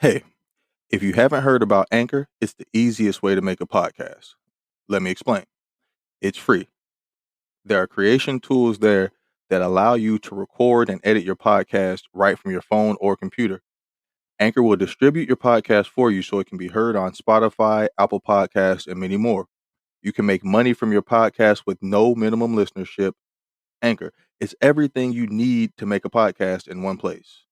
Hey, if you haven't heard about Anchor, it's the easiest way to make a podcast. Let me explain. It's free. There are creation tools there that allow you to record and edit your podcast right from your phone or computer. Anchor will distribute your podcast for you so it can be heard on Spotify, Apple Podcasts, and many more. You can make money from your podcast with no minimum listenership. Anchor, it's everything you need to make a podcast in one place.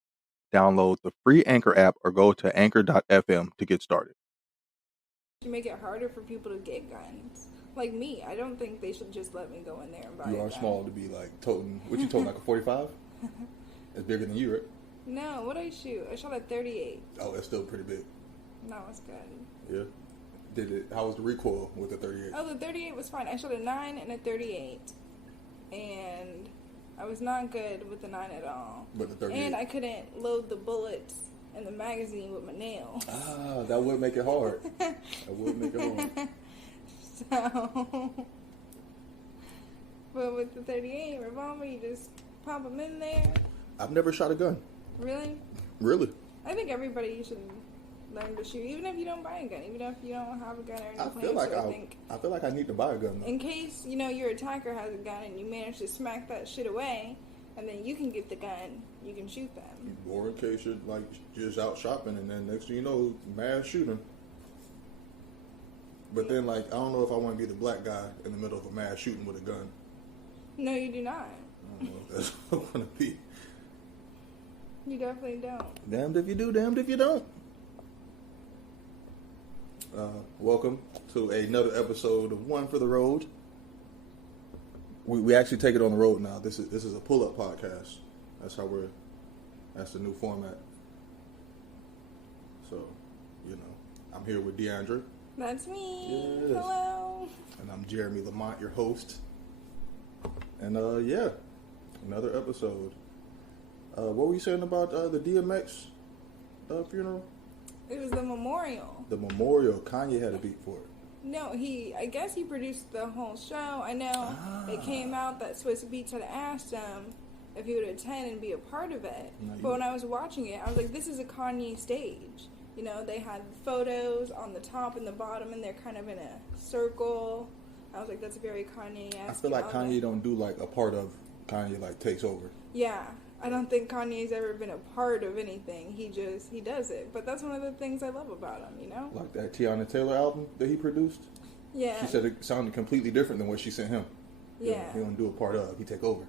Download the free Anchor app or go to anchor.fm to get started. To make it harder for people to get guns. Like me, I don't think they should just let me go in there and buy You are small to be like toting. What you toting, like a 45? It's bigger than you, right? No, what'd I shoot? I shot a 38. Oh, that's still pretty big. No, it's good. Yeah. How was the recoil with the 38? Oh, the 38 was fine. I shot a 9 and a 38. And I was not good with the 9 at all. But the 38. And I couldn't load the bullets in the magazine with my nails. Ah, that would make it hard. That would make it hard. So, but with the 38 revolver, you just pop them in there. I've never shot a gun. Really? Really? I think everybody should learn to shoot, even if you don't buy a gun, even if you don't have a gun or I anything. feel like I need to buy a gun, though. In case, your attacker has a gun and you manage to smack that shit away, and then you can get the gun, you can shoot them. Or in case you're like just out shopping and then next thing you know, mass shooting. But then, like, I don't know if I want to be the black guy in the middle of a mass shooting with a gun. No, you do not. I don't know if that's what I want to be. You definitely don't. Damned if you do, damned if you don't. Welcome to another episode of One for the Road. We actually take it on the road now. This is a pull-up podcast. That's the new format. So, I'm here with DeAndra. That's me. Yes. Hello. And I'm Jeremy Lamont, your host. And another episode. What were you saying about the DMX funeral? It was the memorial. The memorial. Kanye had a beat for it. No, I guess he produced the whole show. I know it came out that Swiss Beats had asked him if he would attend and be a part of it. But when I was watching it, I was like, this is a Kanye stage. They had photos on the top and the bottom, and they're kind of in a circle. I was like, that's very Kanye-esque. I feel like Kanye don't do like a part of Kanye like takes over. Yeah, I don't think Kanye's ever been a part of anything. He does it. But that's one of the things I love about him, Like that Tiana Taylor album that he produced. Yeah. She said it sounded completely different than what she sent him. Yeah. He don't do a part of. He take over.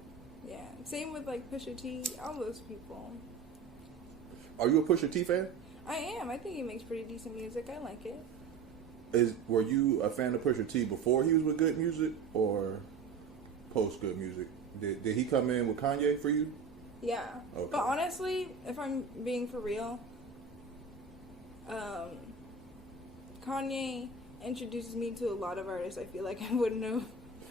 Yeah. Same with like Pusha T, all those people. Are you a Pusha T fan? I am. I think he makes pretty decent music. I like it. Were you a fan of Pusha T before he was with Good Music or post Good Music? Did he come in with Kanye for you? Yeah. Okay. But honestly, if I'm being for real, Kanye introduces me to a lot of artists I feel like I wouldn't have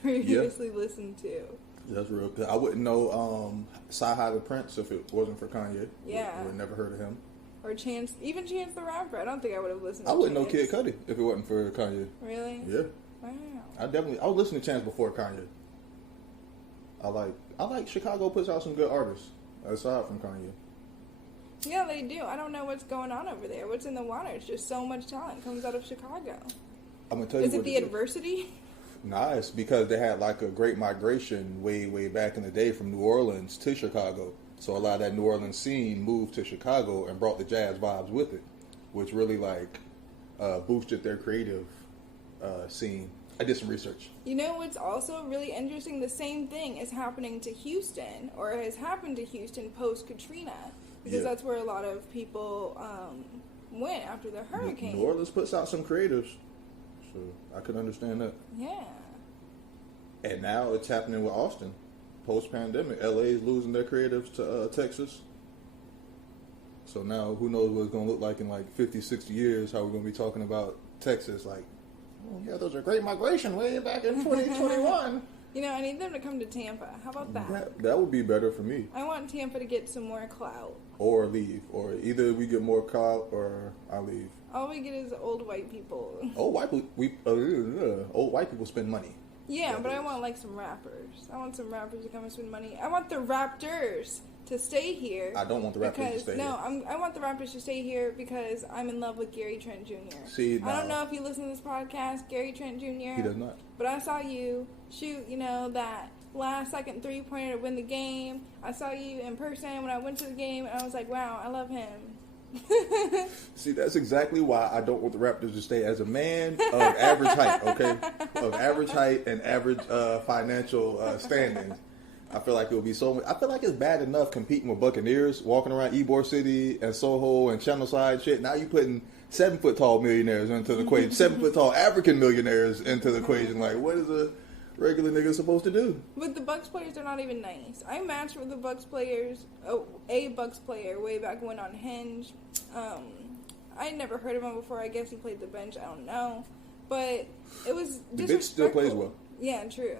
previously listened to. That's real. I wouldn't know Sci-Hi the Prince if it wasn't for Kanye. Yeah. I would never heard of him. Or Chance the Rapper. I don't think I would have listened I to wouldn't know Chance. Kid Cudi if it wasn't for Kanye. Really? Yeah. Wow. I would listen to Chance before Kanye. I like Chicago puts out some good artists aside from Kanye. Yeah, they do. I don't know what's going on over there. What's in the water? It's just so much talent comes out of Chicago. I'm gonna tell you. Is it the adversity? Nah, it's because they had like a great migration way back in the day from New Orleans to Chicago. So a lot of that New Orleans scene moved to Chicago and brought the jazz vibes with it, which really like boosted their creative scene. I did some research. What's also really interesting? The same thing is happening to Houston, or has happened to Houston post-Katrina, because that's where a lot of people went after the hurricane. New Orleans puts out some creatives, so I could understand that. Yeah. And now it's happening with Austin. Post-pandemic, LA is losing their creatives to Texas. So now, who knows what it's going to look like in like 50, 60 years, how we're going to be talking about Texas, like, oh, yeah, those are great migration way back in 2021. I need them to come to Tampa. How about that? That would be better for me. I want Tampa to get some more clout. Or leave. Or either we get more clout or I leave. All we get is old white people. Old white people spend money. Yeah, but I want like some rappers. I want some rappers to come and spend money. I want the Raptors to stay here. I don't want the Raptors to stay here. I want the Raptors to stay here because I'm in love with Gary Trent Jr. See, I don't know if you listen to this podcast, Gary Trent Jr. He does not. But I saw you shoot, that last second 3-pointer to win the game. I saw you in person when I went to the game, and I was like, wow, I love him. See, that's exactly why I don't want the Raptors to stay. As a man of average height, okay? Of average height and average financial standings. I feel like it would be so. I feel like it's bad enough competing with Buccaneers, walking around Ybor City and Soho and Channelside shit. Now you putting 7-foot-tall millionaires into the equation, 7-foot-tall African millionaires into the equation. Like, what is a regular nigga supposed to do? But the Bucks players are not even nice. I matched with the Bucks players, a Bucks player way back when on Hinge. I'd never heard of him before. I guess he played the bench. I don't know, but it was disrespectful. The bitch still plays well. Yeah, true.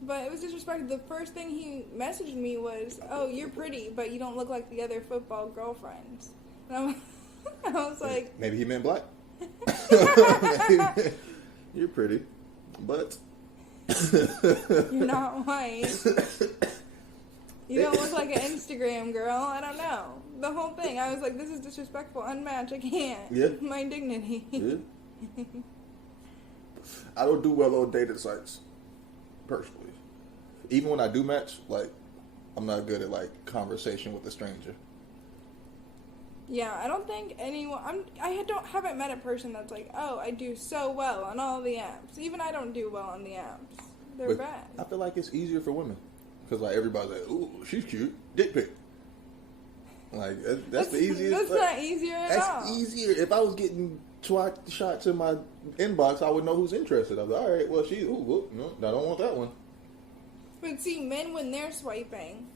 But it was disrespectful. The first thing he messaged me was, "Oh, you're pretty, but you don't look like the other football girlfriends." And I was like, maybe he meant black. You're pretty, but you're not white. You don't look like an Instagram girl. I don't know. The whole thing. I was like, this is disrespectful. Unmatched. I can't. Yeah. My dignity. Yeah. I don't do well on dating sites, personally. Even when I do match, like, I'm not good at, like, conversation with a stranger. Yeah, I don't think anyone... haven't met a person that's like, oh, I do so well on all the apps. Even I don't do well on the apps. They're bad. I feel like it's easier for women. Because, like, everybody's like, ooh, she's cute. Dick pic. Like, that's the easiest. That's not easier at all. That's easier. If I was getting shots in my inbox, I would know who's interested. I was like, all right, well, no, I don't want that one. But see, men, when they're swiping,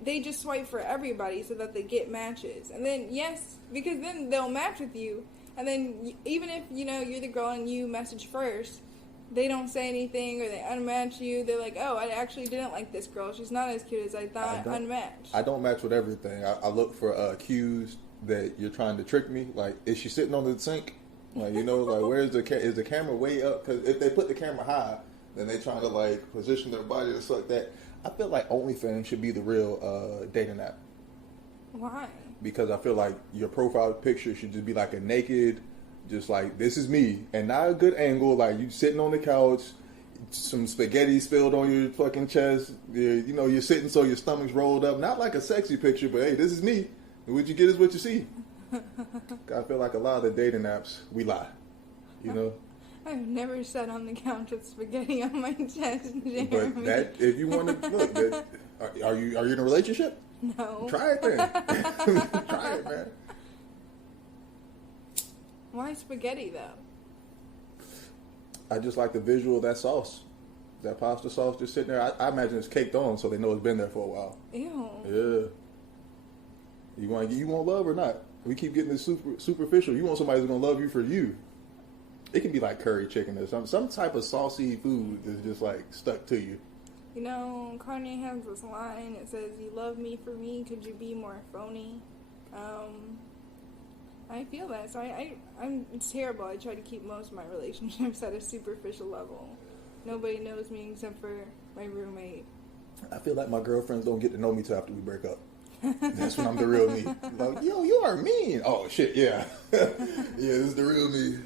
they just swipe for everybody so that they get matches. And then, yes, because then they'll match with you. And then even if, you're the girl and you message first, they don't say anything or they unmatch you. They're like, oh, I actually didn't like this girl. She's not as cute as I thought. Unmatched. I don't match with everything. I look for cues that you're trying to trick me. Like, is she sitting on the sink? Like, like, where's is the camera way up? Because if they put the camera high, then they trying to, like, position their body to suck that. I feel like OnlyFans should be the real dating app. Why? Because I feel like your profile picture should just be like a naked, just like, this is me. And not a good angle, like you sitting on the couch, some spaghetti spilled on your fucking chest. You're sitting so your stomach's rolled up. Not like a sexy picture, but hey, this is me. And what you get is what you see. I feel like a lot of the dating apps, we lie. I've never sat on the couch with spaghetti on my chest, Jeremy. But that, if you want to look, are you in a relationship? No. Try it then. Try it, man. Why spaghetti though? I just like the visual of that sauce, that pasta sauce just sitting there. I imagine it's caked on, so they know it's been there for a while. Ew. Yeah. You want love or not? We keep getting this superficial. You want somebody who's gonna love you for you. It can be like curry chicken or some type of saucy food that's just like stuck to you. Kanye has this line. It says, "You love me for me. Could you be more phony?" I feel that. So it's terrible. I try to keep most of my relationships at a superficial level. Nobody knows me except for my roommate. I feel like my girlfriends don't get to know me till after we break up. That's when I'm the real me. Like, yo, you are mean. Oh shit, yeah. Yeah, this is the real me.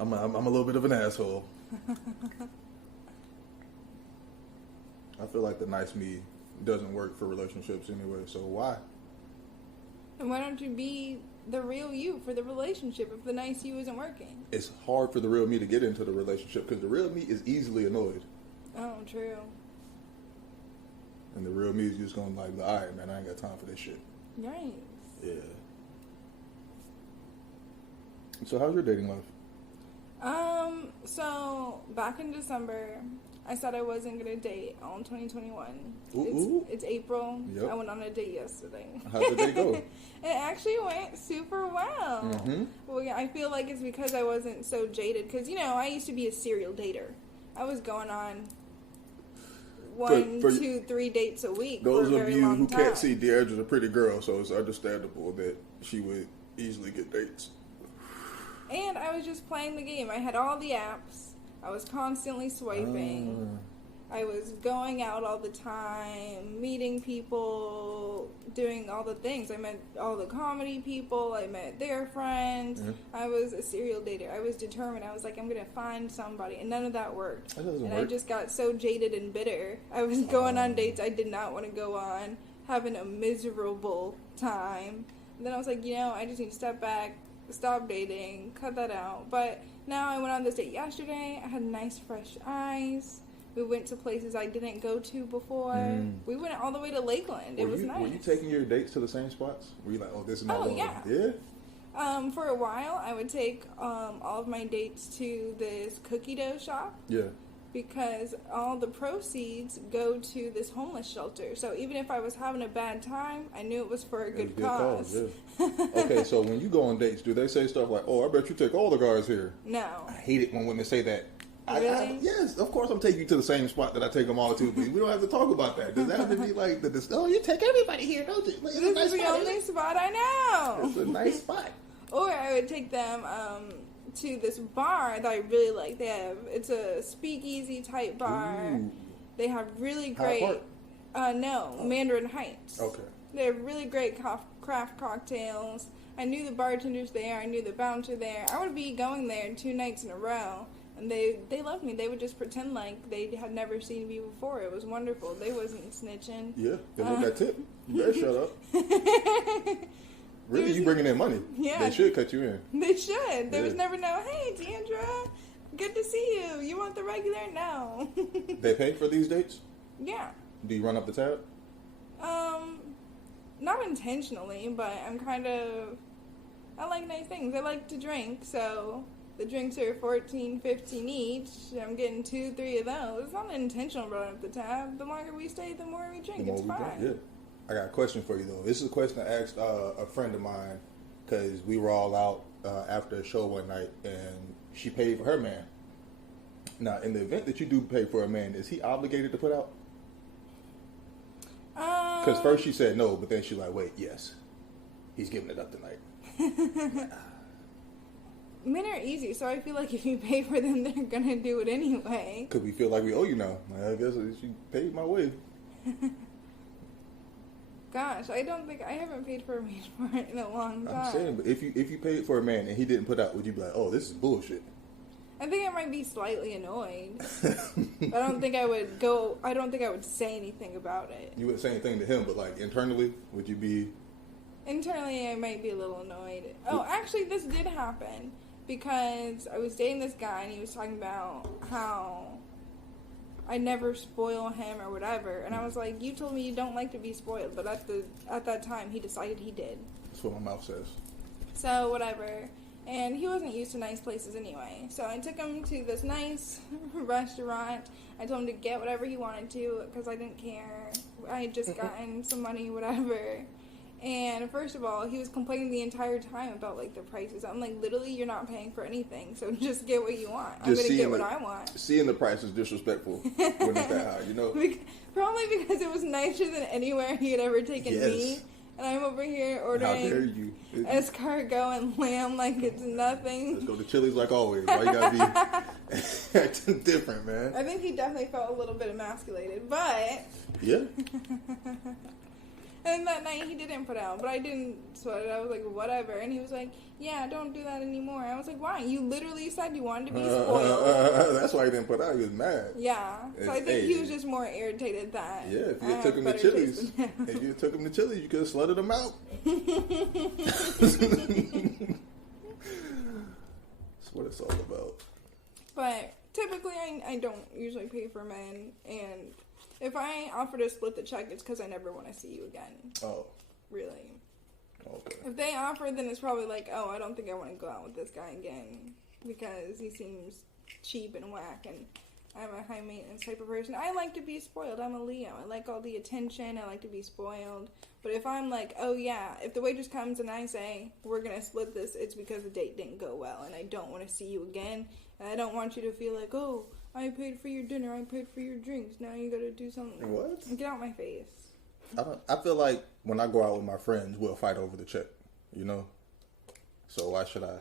I'm a little bit of an asshole. I feel like the nice me doesn't work for relationships anyway, so why? And why don't you be the real you for the relationship if the nice you isn't working? It's hard for the real me to get into the relationship because the real me is easily annoyed. Oh, true. And the real me is just going to like, all right, man, I ain't got time for this shit. Nice. Yeah. So how's your dating life? So back in December, I said I wasn't going to date all in 2021. It's April. Yep. I went on a date yesterday. How did they go? It actually went super well. Mm-hmm. Well, yeah, I feel like it's because I wasn't so jaded. Because, I used to be a serial dater. I was going on 1, 2, 3 dates a week. Those for a of very you long who time. can't see, DeAndra's a pretty girl, so it's understandable that she would easily get dates. And I was just playing the game. I had all the apps. I was constantly swiping. I was going out all the time, meeting people, doing all the things. I met all the comedy people. I met their friends. Mm-hmm. I was a serial dater. I was determined. I was like, I'm going to find somebody. And none of that worked. That doesn't and work. I just got so jaded and bitter. I was going on dates I did not want to go on, having a miserable time. And then I was like, I just need to step back, stop dating, cut that out. But now I went on this date yesterday. I had nice, fresh eyes. We went to places I didn't go to before. We went all the way to Lakeland. It was nice. Were you taking your dates to the same spots? Were you like, oh, this is my one? Yeah. Yeah? For a while, I would take all of my dates to this cookie dough shop. Yeah. Because all the proceeds go to this homeless shelter. So even if I was having a bad time, I knew it was for a good cause. Yeah. Okay, so when you go on dates, do they say stuff like, oh, I bet you take all the guys here? No. I hate it when women say that. Really? Yes, of course I'm taking you to the same spot that I take them all to, but we don't have to talk about that. Does that have to be like, you take everybody here, don't you? It's This is the only spot I know. It's a nice spot. Or I would take them to this bar that I really like. It's a speakeasy type bar. Ooh. They have really great. Mandarin Heights. Okay. They have really great craft cocktails. I knew the bartenders there. I knew the bouncer there. I would be going there 2 nights in a row. And they loved me. They would just pretend like they had never seen me before. It was wonderful. They wasn't snitching. Yeah, they want that tip. You better shut up. Really, you bringing in money. Yeah. They should cut you in. They should. They was never know, hey, DeAndra, good to see you. You want the regular? No. They pay for these dates? Yeah. Do you run up the tab? Not intentionally, but I like nice things. I like to drink, so the drinks are $14, $15 each. I'm getting 2, 3 of those. It's not intentional running up the tab. The longer we stay, the more we drink. It's fine. Yeah. I got a question for you, though. This is a question I asked a friend of mine because we were all out after a show one night, and she paid for her man. Now, in the event that you do pay for a man, is he obligated to put out? Because first she said no, but then she's like, wait, yes. He's giving it up tonight. Men are easy, so I feel like if you pay for them, they're going to do it anyway. Because we feel like we owe you now. I guess she paid my way. Gosh, I haven't paid for a man for it in a long time. I'm saying, but if you paid for a man and he didn't put out, would you be like, oh, this is bullshit? I think I might be slightly annoyed. I don't think I would say anything about it. You wouldn't say anything to him, but like internally, would you be? Internally, I might be a little annoyed. Oh, actually, this did happen because I was dating this guy and he was talking about how I never spoil him or whatever, and I was like, you told me you don't like to be spoiled, but at that time, he decided he did. That's what my mouth says. So, whatever. And he wasn't used to nice places anyway. So I took him to this nice restaurant. I told him to get whatever he wanted to because I didn't care. I had just gotten some money, whatever. And first of all, he was complaining the entire time about like the prices. I'm like, literally, you're not paying for anything, so just get what you want. I'm gonna get what I want. Seeing the price is disrespectful when it's that high, you know. Probably because it was nicer than anywhere he had ever taken me. And I'm over here ordering escargot and lamb like it's nothing. Let's go to Chili's like always. Why you gotta be acting different, man? I think he definitely felt a little bit emasculated, but yeah. And that night he didn't put out, but I didn't sweat it. I was like, whatever. And he was like, yeah, don't do that anymore. I was like, why? You literally said you wanted to be spoiled. That's why he didn't put out. He was mad. Yeah. So I think he was just more irritated that. Yeah, if you took him to Chili's, you could have slutted him out. That's what it's all about. But typically I don't usually pay for men, and if I offer to split the check, it's because I never want to see you again. Oh. Really. Okay. If they offer, then it's probably like, oh, I don't think I want to go out with this guy again because he seems cheap and whack, and I'm a high maintenance type of person. I like to be spoiled. I'm a Leo. I like all the attention. I like to be spoiled. But if I'm like, oh yeah, if the waitress comes and I say, we're going to split this, it's because the date didn't go well and I don't want to see you again. And I don't want you to feel like, oh, I paid for your dinner, I paid for your drinks, now you gotta do something. What? Get out my face. I feel like when I go out with my friends, we'll fight over the check, you know? So why should I?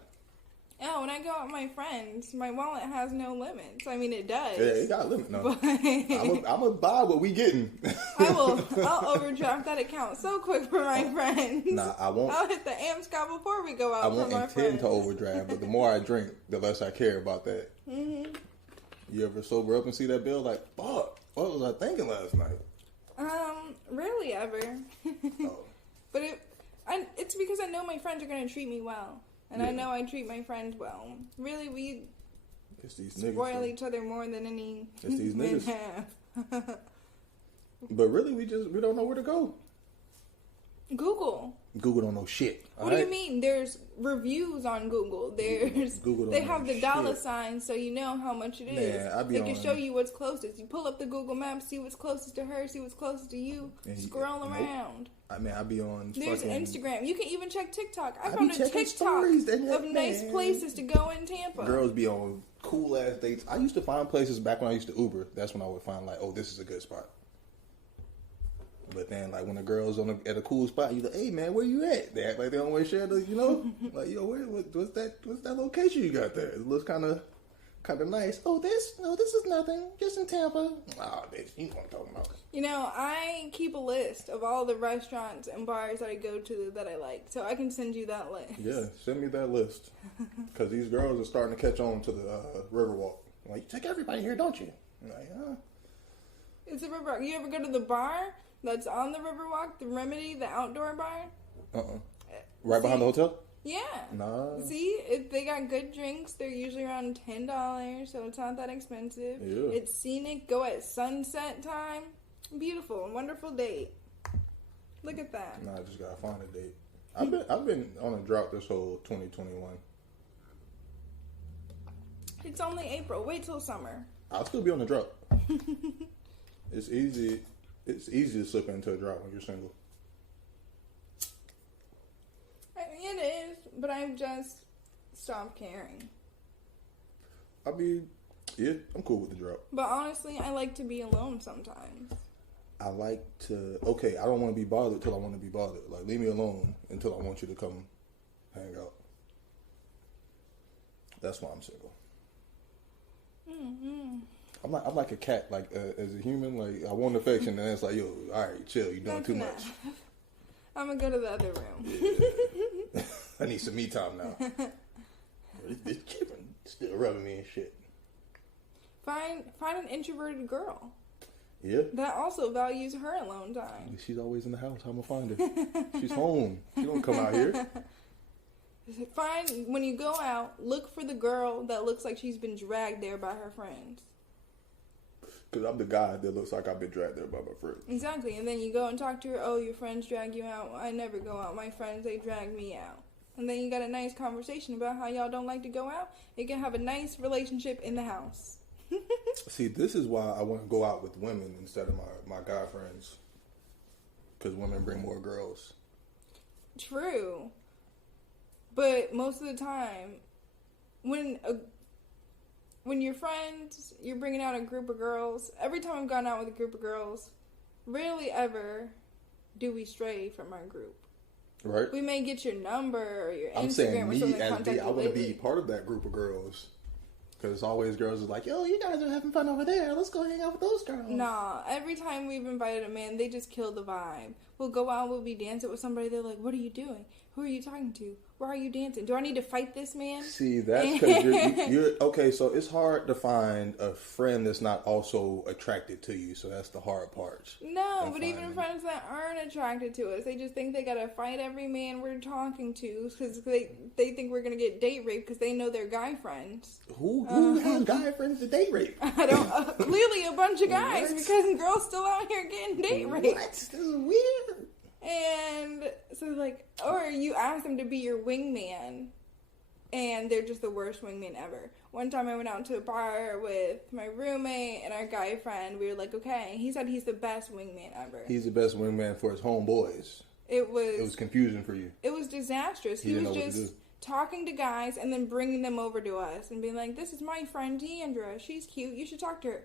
Oh, when I go out with my friends, my wallet has no limits. I mean, it does. Yeah, it got a limit. No, But I'm gonna buy what we getting. I'll overdraft that account so quick for my friends. Nah, I won't. I'll hit the AMSCOT before we go out I for won't my intend friends. to overdraft, but the more I drink, the less I care about that. Mm-hmm. You ever sober up and see that bill? Like, fuck, what was I thinking last night? Rarely ever. Oh. But it's because I know my friends are going to treat me well. And I know I treat my friends well. Really, we It's these niggas. spoil each other more than any It's these men niggas. have. But really, we don't know where to go. Google. Google don't know shit. What do you mean? There's reviews on Google. Google They don't have know the dollar shit. sign, so you know how much it is. Man, I be They can on- show you what's closest. You pull up the Google Maps, see what's closest to her, see what's closest to you. And Scroll nope. around. I mean, I be on. There's fucking, Instagram. You can even check TikTok. I I found be a checking TikTok stories, and of nice man. places to go in Tampa. Girls be on cool ass dates. I used to find places back when I used to Uber. That's when I would find like, oh, this is a good spot. But then, like, when the girl's at a cool spot, you like, hey man, where you at? They act like they don't want to share the, like, yo, what's that location you got there? It looks kind of nice. Oh, this is nothing, just in Tampa. Oh, bitch, you know what I'm talking about. You know, I keep a list of all the restaurants and bars that I go to that I like, so I can send you that list. Yeah, send me that list, because these girls are starting to catch on to the Riverwalk. Like, you take everybody here, don't you? I'm like, It's a river. You ever go to the bar that's on the Riverwalk, the Remedy, the outdoor bar? Right behind the hotel? Yeah. Nah. See, if they got good drinks, they're usually around $10, so it's not that expensive. Yeah. It's scenic. Go at sunset time. Beautiful, wonderful date. Look at that. Nah, I just gotta find a date. I've been on a drought this whole 2021. It's only April. Wait till summer. I'll still be on the drought. It's easy. It's easy to slip into a drought when you're single. I mean, it is, but I've just stopped caring. Yeah, I'm cool with the drought. But honestly, I like to be alone sometimes. I like to. Okay, I don't want to be bothered till I want to be bothered. Like, leave me alone until I want you to come hang out. That's why I'm single. Mm-hmm. I'm like a cat. Like, as a human, like, I want affection, and it's like, yo, all right, chill. You're doing That's too enough. much. I'm gonna go to the other room. Yeah. I need some me time now. This chicken still rubbing me and shit. Find an introverted girl Yeah. that also values her alone time. She's always in the house. How am I find her? She's home. She don't come out here. When you go out, look for the girl that looks like she's been dragged there by her friends. Because I'm the guy that looks like I've been dragged there by my friends. Exactly, and then you go and talk to her. Oh, your friends drag you out. I never go out. My friends, they drag me out. And then you got a nice conversation about how y'all don't like to go out. You can have a nice relationship in the house. See, this is why I want to go out with women instead of my guy friends. Because women bring more girls. True. But most of the time, when you're friends, you're bringing out a group of girls. Every time I've gone out with a group of girls, rarely ever do we stray from our group. Right? We may get your number or your I'm Instagram saying or me something. as Contact D, I you want to be lately. part of that group of girls. Because always girls are like, yo, you guys are having fun over there. Let's go hang out with those girls. Nah, every time we've invited a man, they just kill the vibe. We'll go out, we'll be dancing with somebody. They're like, what are you doing? Who are you talking to? Why are you dancing? Do I need to fight this man? See, that's because you're okay. So it's hard to find a friend that's not also attracted to you. So that's the hard part. No, And but even finding- friends that aren't attracted to us, they just think they gotta fight every man we're talking to because they think we're gonna get date raped because they know their guy friends. Who has guy friends to date rape? I don't. Clearly, a bunch of guys What? because girls still out here getting date raped. What? This is weird. And so, like, or you ask them to be your wingman, and they're just the worst wingman ever. One time I went out to a bar with my roommate and our guy friend. We were like, okay. He said he's the best wingman ever. He's the best wingman for his homeboys. It It was was confusing for you. disastrous. He He didn't was know what to just do. talking to guys and then bringing them over to us and being like, this is my friend DeAndra. She's cute. You should talk to her.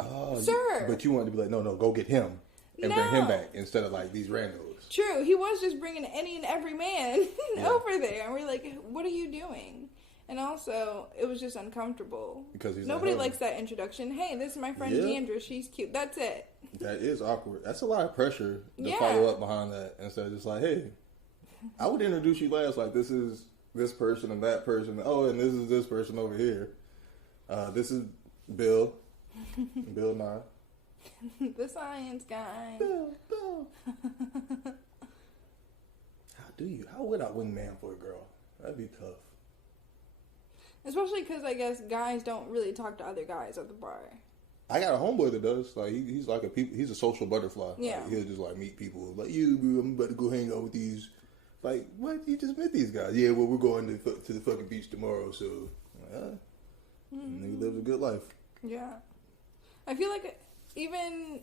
Oh, Sir. But you wanted to be like, no, go get him and bring him No. back instead of like these randos. True, he was just bringing any and every man over there. And we're like, what are you doing? And also, it was just uncomfortable. Because he's Nobody like, likes that introduction. Hey, this is my friend Yeah. DeAndra. She's cute. That's it. that is awkward. That's a lot of pressure to Yeah. follow up behind that instead of just like, hey, I would introduce you last like this is this person and that person. Oh, and this is this person over here. This is Bill. Bill Nye. The science guy. Bill. How would I wing man for a girl? That'd be tough. Especially because I guess guys don't really talk to other guys at the bar. I got a homeboy that does. Like he's like he's a social butterfly. Yeah. Like, he'll just like meet people. Like you, bro, I'm about to go hang out with these. Like what? You just met these guys? Yeah. Well, we're going to the fucking beach tomorrow. So, nigga lives a good life. Yeah. I feel like even,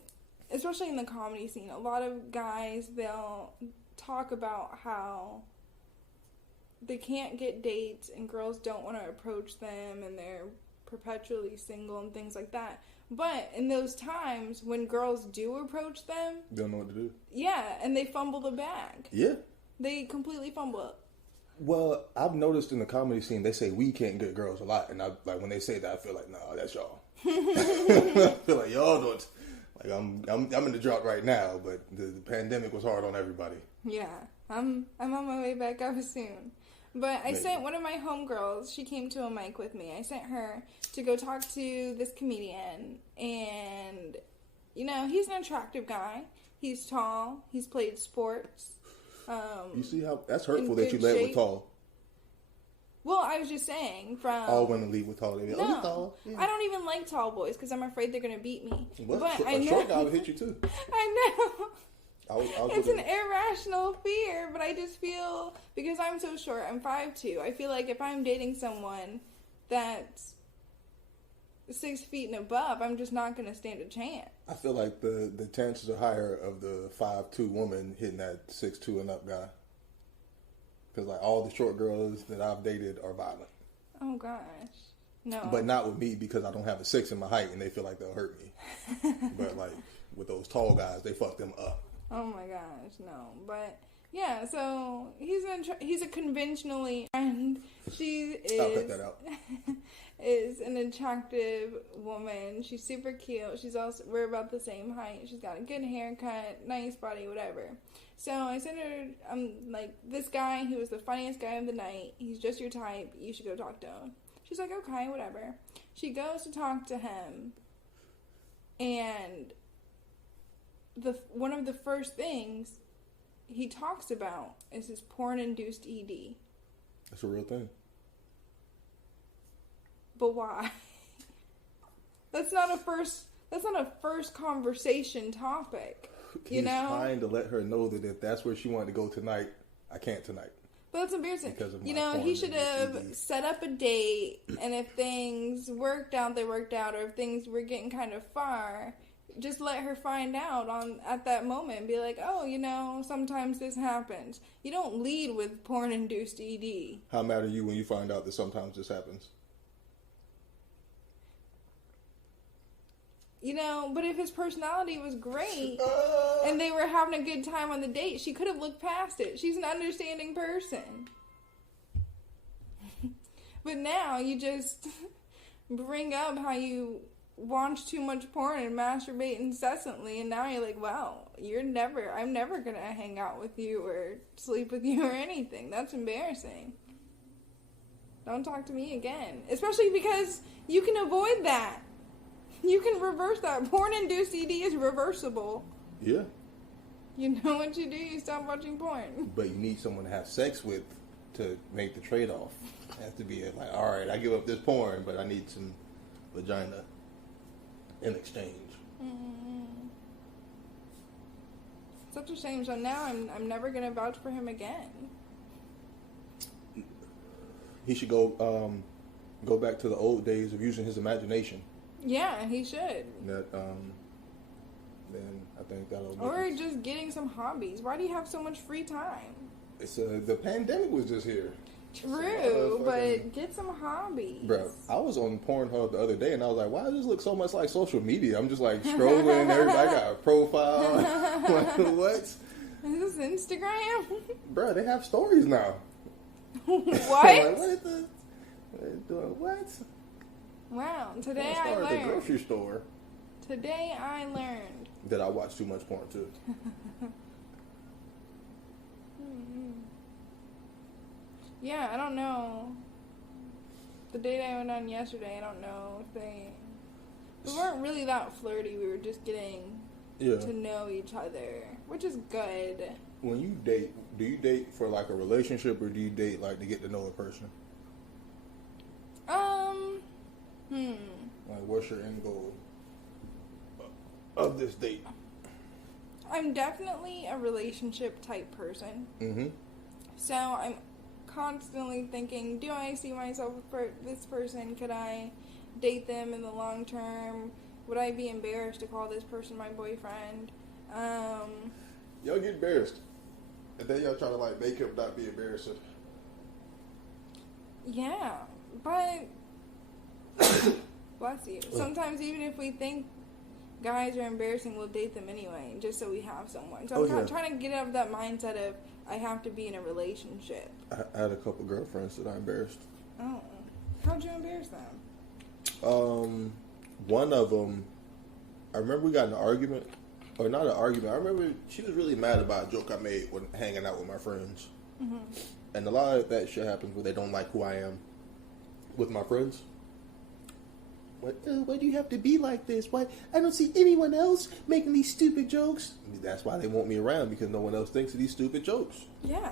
especially in the comedy scene, a lot of guys, they'll talk about how they can't get dates and girls don't want to approach them and they're perpetually single and things like that. But in those times when girls do approach them, They don't know what to do. yeah, and they fumble the bag. Yeah. They completely fumble it. Well, I've noticed in the comedy scene they say we can't get girls a lot, and I like when they say that I feel like nah, that's y'all. I feel like y'all don't. Like I'm in the drought right now, but the pandemic was hard on everybody. Yeah, I'm on my way back up soon. But I sent one of my homegirls, she came to a mic with me. I sent her to go talk to this comedian. And, you know, he's an attractive guy. He's tall. He's played sports. You see how that's hurtful in that you good led shape. with tall. Well, I was just saying from... All women lead with tall. They be, No, oh, he's tall. Yeah. I don't even like tall boys because I'm afraid they're going to beat me. Well, But I a know... short guy would hit you too. I know. I was It's looking- an irrational fear, but I just feel, because I'm so short, I'm 5'2", I feel like if I'm dating someone that's 6 feet and above, I'm just not going to stand a chance. I feel like the chances are higher of the 5'2" woman hitting that 6'2" and up guy. Because like all the short girls that I've dated are violent. Oh gosh, no. But not with me because I don't have a 6 in my height and they feel like they'll hurt me. But like with those tall guys, they fuck them up. Oh my gosh, no. But yeah, so he's a conventionally, and she I'll cut is that out. is an attractive woman. She's super cute. We're about the same height. She's got a good haircut, nice body, whatever. So I sent her, like, this guy, he was the funniest guy of the night. He's just your type. You should go talk to him. She's like, okay, whatever. She goes to talk to him, and one of the first things he talks about is his porn-induced ED. That's a real thing. But why? That's not a first conversation topic. He's trying to let her know that if that's where she wanted to go tonight, I can't tonight. But that's embarrassing. Because of You my know, he should have porn-induced ED. set up a date, and if things worked out, they worked out, or if things were getting kind of far, just let her find out at that moment and be like, oh, you know, sometimes this happens. You don't lead with porn-induced ED. How mad are you when you find out that sometimes this happens? You know, but if his personality was great and they were having a good time on the date, she could have looked past it. She's an understanding person. But now you just bring up how you watch too much porn and masturbate incessantly, and now you're like, well, I'm never going to hang out with you or sleep with you or anything. That's embarrassing. Don't talk to me again. Especially because you can avoid that. You can reverse that. Porn-induced ED is reversible. Yeah. You know what you do? You stop watching porn. But you need someone to have sex with to make the trade-off. It has to be like, all right, I give up this porn, but I need some vagina in exchange. Mm-hmm. Such a shame. So now I'm never going to vouch for him again. He should go back to the old days of using his imagination. Yeah, he should. That then I think that'll. Or just getting some hobbies. Why do you have so much free time? It's the pandemic was just here. True, but get some hobbies. Bro, I was on Pornhub the other day and I was like, why does this look so much like social media? I'm just like scrolling, everybody got a profile. Like, what? Is this Instagram? Bro, they have stories now. What? Like, what is this? Doing what? Wow. Today I I started at the learned. grocery store. Today I learned. That I watch too much porn too. Yeah, I don't know. The date I went on yesterday, I don't know if we weren't really that flirty. We were just getting to know each other, which is good. When you date, do you date for like a relationship or do you date like to get to know a person? Like, what's your end goal of this date? I'm definitely a relationship type person. Mm-hmm. So I'm constantly thinking, do I see myself with this person? Could I date them in the long term? Would I be embarrassed to call this person my boyfriend? Y'all get embarrassed. And then y'all try to like make him not be embarrassing. Yeah, but bless you. Sometimes even if we think guys are embarrassing, we'll date them anyway, just so we have someone. So I'm trying to get out of that mindset of I have to be in a relationship. I had a couple girlfriends that I embarrassed. Oh, how'd you embarrass them? One of them, I remember we got in an argument, or not an argument. I remember she was really mad about a joke I made when hanging out with my friends. Mm-hmm. And a lot of that shit happens where they don't like who I am with my friends. Why do you have to be like this? Why I don't see anyone else making these stupid jokes. That's why they want me around, because no one else thinks of these stupid jokes. Yeah.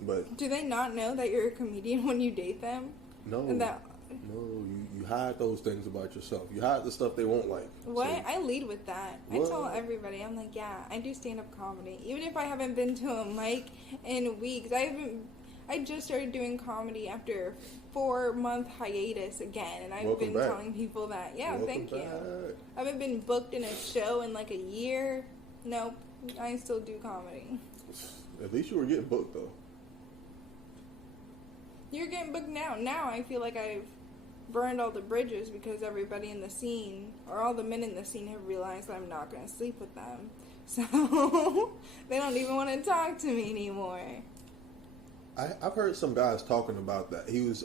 But do they not know that you're a comedian when you date them? No. And that you hide those things about yourself. You hide the stuff they won't like. What? So, I lead with that. what? I tell everybody, I'm like, yeah, I do stand-up comedy. Even if I haven't been to a mic in weeks. I just started doing comedy after a 4-month hiatus again, and I've been telling people that. Yeah, thank you. I haven't been booked in a show in like a year. Nope, I still do comedy. At least you were getting booked though. You're getting booked now. Now I feel like I've burned all the bridges because everybody in the scene, or all the men in the scene, have realized that I'm not going to sleep with them. So they don't even want to talk to me anymore. I've heard some guys talking about that. He was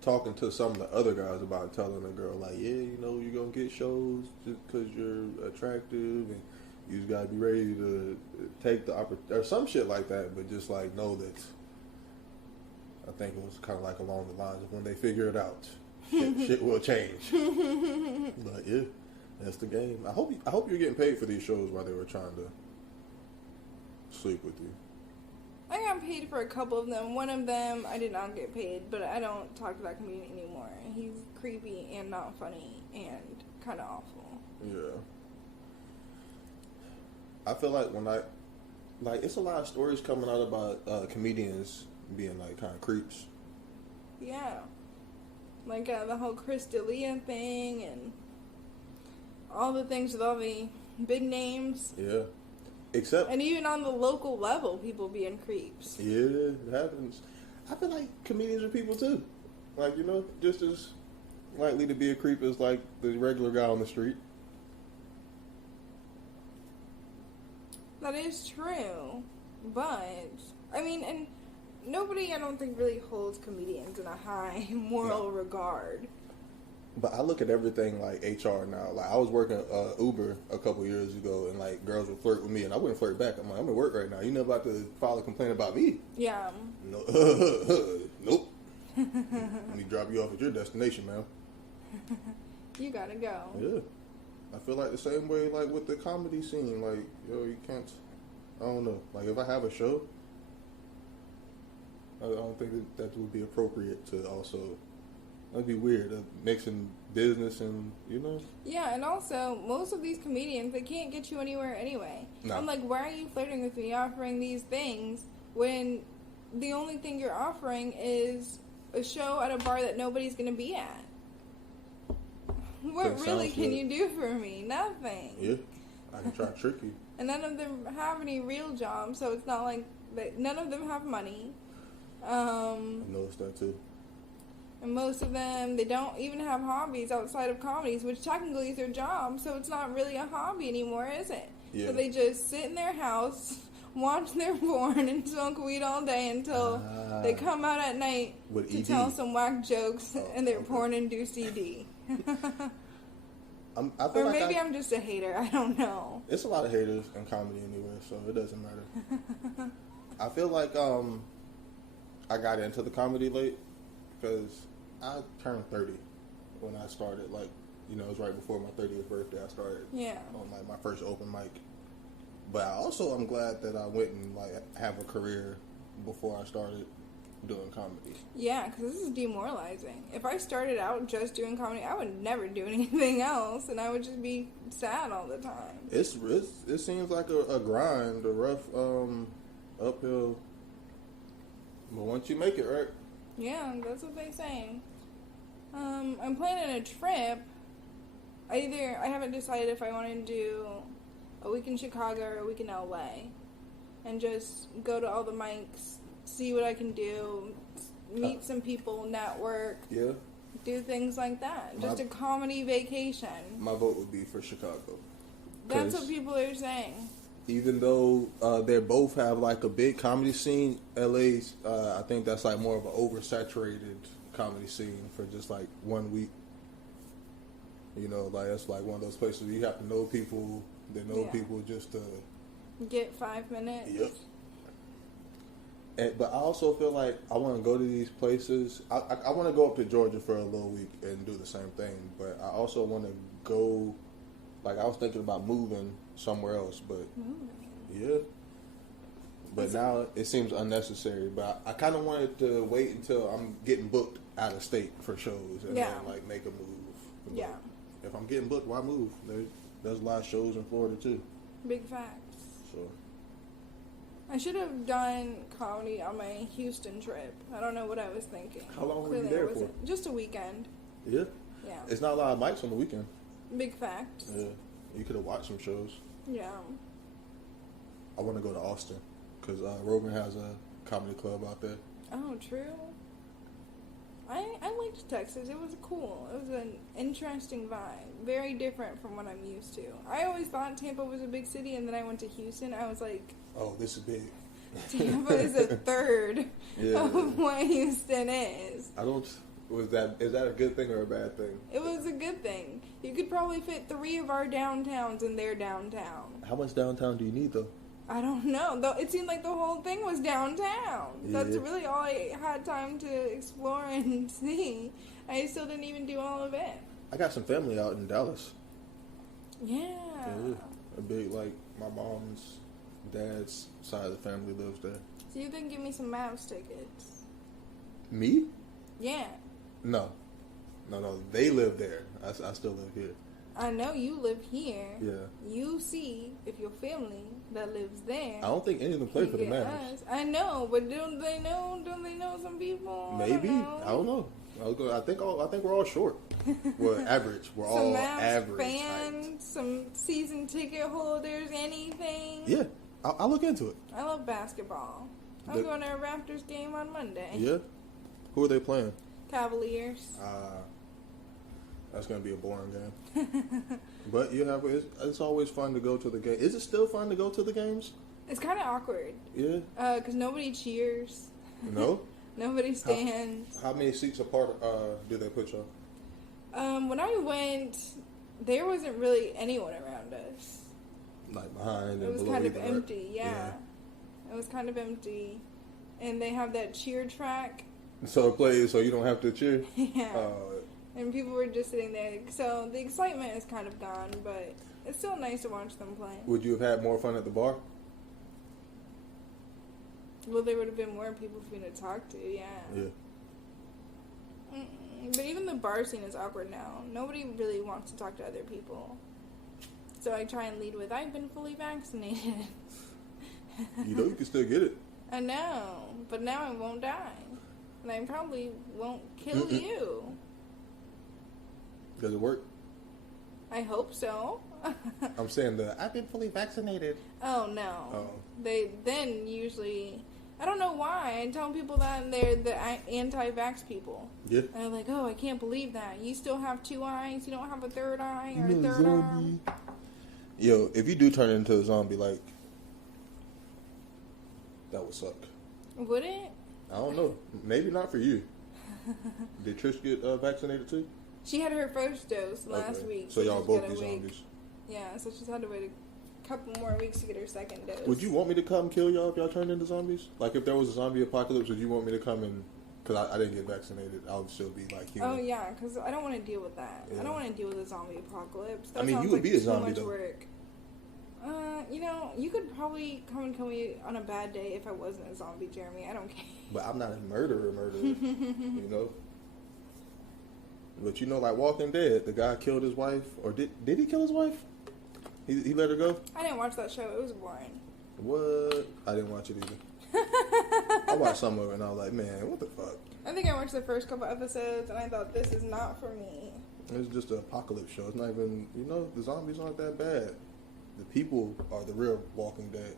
talking to some of the other guys about telling a girl, like, yeah, you know, you're going to get shows just because you're attractive, and you just got to be ready to take the opportunity, or some shit like that, but just, like, know that, I think it was kind of like along the lines of when they figure it out, shit will change. But, yeah, that's the game. I hope you're getting paid for these shows while they were trying to sleep with you. I got paid for a couple of them. One of them, I did not get paid, but I don't talk to that comedian anymore. He's creepy and not funny and kind of awful. Yeah. I feel like it's a lot of stories coming out about comedians being, like, kind of creeps. Yeah. Like the whole Chris D'Elia thing and all the things with all the big names. Yeah. And even on the local level, people being creeps. Yeah, it happens. I feel like comedians are people too. Like, you know, just as likely to be a creep as like the regular guy on the street. That is true. But, I mean, and nobody, I don't think, really holds comedians in a high moral regard. But I look at everything like HR now. Like, I was working Uber a couple years ago, and like girls would flirt with me, and I wouldn't flirt back. I'm like, I'm at work right now. You never about to file a complaint about me? Yeah. No. Nope. Let me drop you off at your destination, man. You gotta go. Yeah. I feel like the same way, like with the comedy scene. Like, yo, you can't. I don't know. Like, if I have a show, I don't think that would be appropriate to also. That'd be weird, mixing business and, you know? Yeah, and also, most of these comedians, they can't get you anywhere anyway. No. I'm like, why are you flirting with me, offering these things, when the only thing you're offering is a show at a bar that nobody's going to be at? What really can you do for me? Nothing. Yeah, I can try to trick you. And none of them have any real jobs, so it's not like, none of them have money. I noticed that too. And most of them, they don't even have hobbies outside of comedies, which technically is their job, so it's not really a hobby anymore, is it? Yeah. So they just sit in their house, watch their porn and smoke weed all day until they come out at night With to ED. tell some whack jokes in their okay. porn-induced ED. I feel Or like maybe I'm just a hater. I don't know. it's a lot of haters in comedy anyway, so it doesn't matter. I feel like I got into the comedy late because I turned 30 when I started. Like, you know, it was right before my 30th birthday. I started on like my first open mic. But I'm glad that I went and like have a career before I started doing comedy. Yeah, because this is demoralizing. If I started out just doing comedy, I would never do anything else, and I would just be sad all the time. It seems like a grind, a rough uphill. But once you make it, right? Yeah, that's what they say. I'm planning a trip. I haven't decided if I want to do a week in Chicago or a week in LA, and just go to all the mics, see what I can do, meet some people, network, do things like that. Just a comedy vacation. My vote would be for Chicago. That's what people are saying. Even though they both have like a big comedy scene, LA's I think that's like more of an oversaturated comedy scene for just like 1 week. You know, like that's like one of those places where you have to know people that know people just to get 5 minutes. Yep. But I also feel like I want to go to these places. I want to go up to Georgia for a little week and do the same thing. But I also want to go. Like I was thinking about moving somewhere else, but But now it seems unnecessary. But I kind of wanted to wait until I'm getting booked out of state for shows and then like make a move. But if I'm getting booked, why move? There's a lot of shows in Florida too. Big facts. So I should have done comedy on my Houston trip. I don't know what I was thinking. How long were you there for? Just a weekend. Yeah? Yeah. It's not a lot of mics on the weekend. Big facts. Yeah. You could have watched some shows. Yeah. I want to go to Austin because Rogan has a comedy club out there. Oh, true. I liked Texas. It was cool. It was an interesting vibe. Very different from what I'm used to. I always thought Tampa was a big city, and then I went to Houston. I was like, oh, this is big. Tampa is a third of what Houston is. Is that a good thing or a bad thing? It was a good thing. You could probably fit 3 of our downtowns in their downtown. How much downtown do you need, though? I don't know. Though it seemed like the whole thing was downtown. Yeah. That's really all I had time to explore and see. I still didn't even do all of it. I got some family out in Dallas. Yeah. A big, like, my mom's dad's side of the family lives there. So you can give me some Mavs tickets. Me? Yeah. No. They live there. I still live here. I know you live here. Yeah. You see if your family that lives there. I don't think any of them play for the Mavs. I know, but don't they know some people? Maybe. I don't know. I think we're all short. We're average. We're all Mavs average fans, height. some season ticket holders, anything. Yeah. I'll look into it. I love basketball. I'm going to a Raptors game on Monday. Yeah? Who are they playing? Cavaliers. That's going to be a boring game. But it's always fun to go to the game. Is it still fun to go to the games? It's kind of awkward. Yeah? Because nobody cheers. No? Nobody stands. How many seats apart do they put you on? When I went, there wasn't really anyone around us. Like behind and it was below kind of either, empty, right? yeah. It was kind of empty. And they have that cheer track. So it plays so you don't have to cheer? Yeah. And people were just sitting there. So the excitement is kind of gone, but it's still nice to watch them play. Would you have had more fun at the bar? Well, there would have been more people for me to talk to, yeah. Yeah. But even the bar scene is awkward now. Nobody really wants to talk to other people. So I try and lead with, I've been fully vaccinated. You know you can still get it. I know, but now I won't die. And I probably won't kill you. Does it work? I hope so. I'm saying I've been fully vaccinated. Oh, no. Oh. They then usually, I don't know why, I tell people that and they're the anti-vax people. Yeah. And they're like, oh, I can't believe that. You still have 2 eyes? You don't have a third eye or a third arm? Yo, if you do turn into a zombie, like, That would suck. Would it? I don't know. Maybe not for you. Did Trish get vaccinated too? She had her first dose last week. So y'all she's both gotta be wait. zombies. Yeah, so she's had to wait a couple more weeks to get her second dose. Would you want me to come kill y'all if y'all turned into zombies? Like if there was a zombie apocalypse, would you want me to come and? Because I didn't get vaccinated, I would still be like human. Oh yeah, because I don't want to deal with that. Yeah. I don't want to deal with a zombie apocalypse. That I mean, sounds you would like be a too zombie, much though. work. You know, you could probably come and kill me on a bad day if I wasn't a zombie, Jeremy. I don't care. But I'm not a murderer, you know? But you know, like Walking Dead, the guy killed his wife, or did he kill his wife? He let her go? I didn't watch that show. It was boring. What? I didn't watch it either. I watched some of it and I was like, man, what the fuck? I think I watched the first couple episodes and I thought, this is not for me. It's just an apocalypse show. It's not even, you know, the zombies aren't that bad. The people are the real Walking Dead.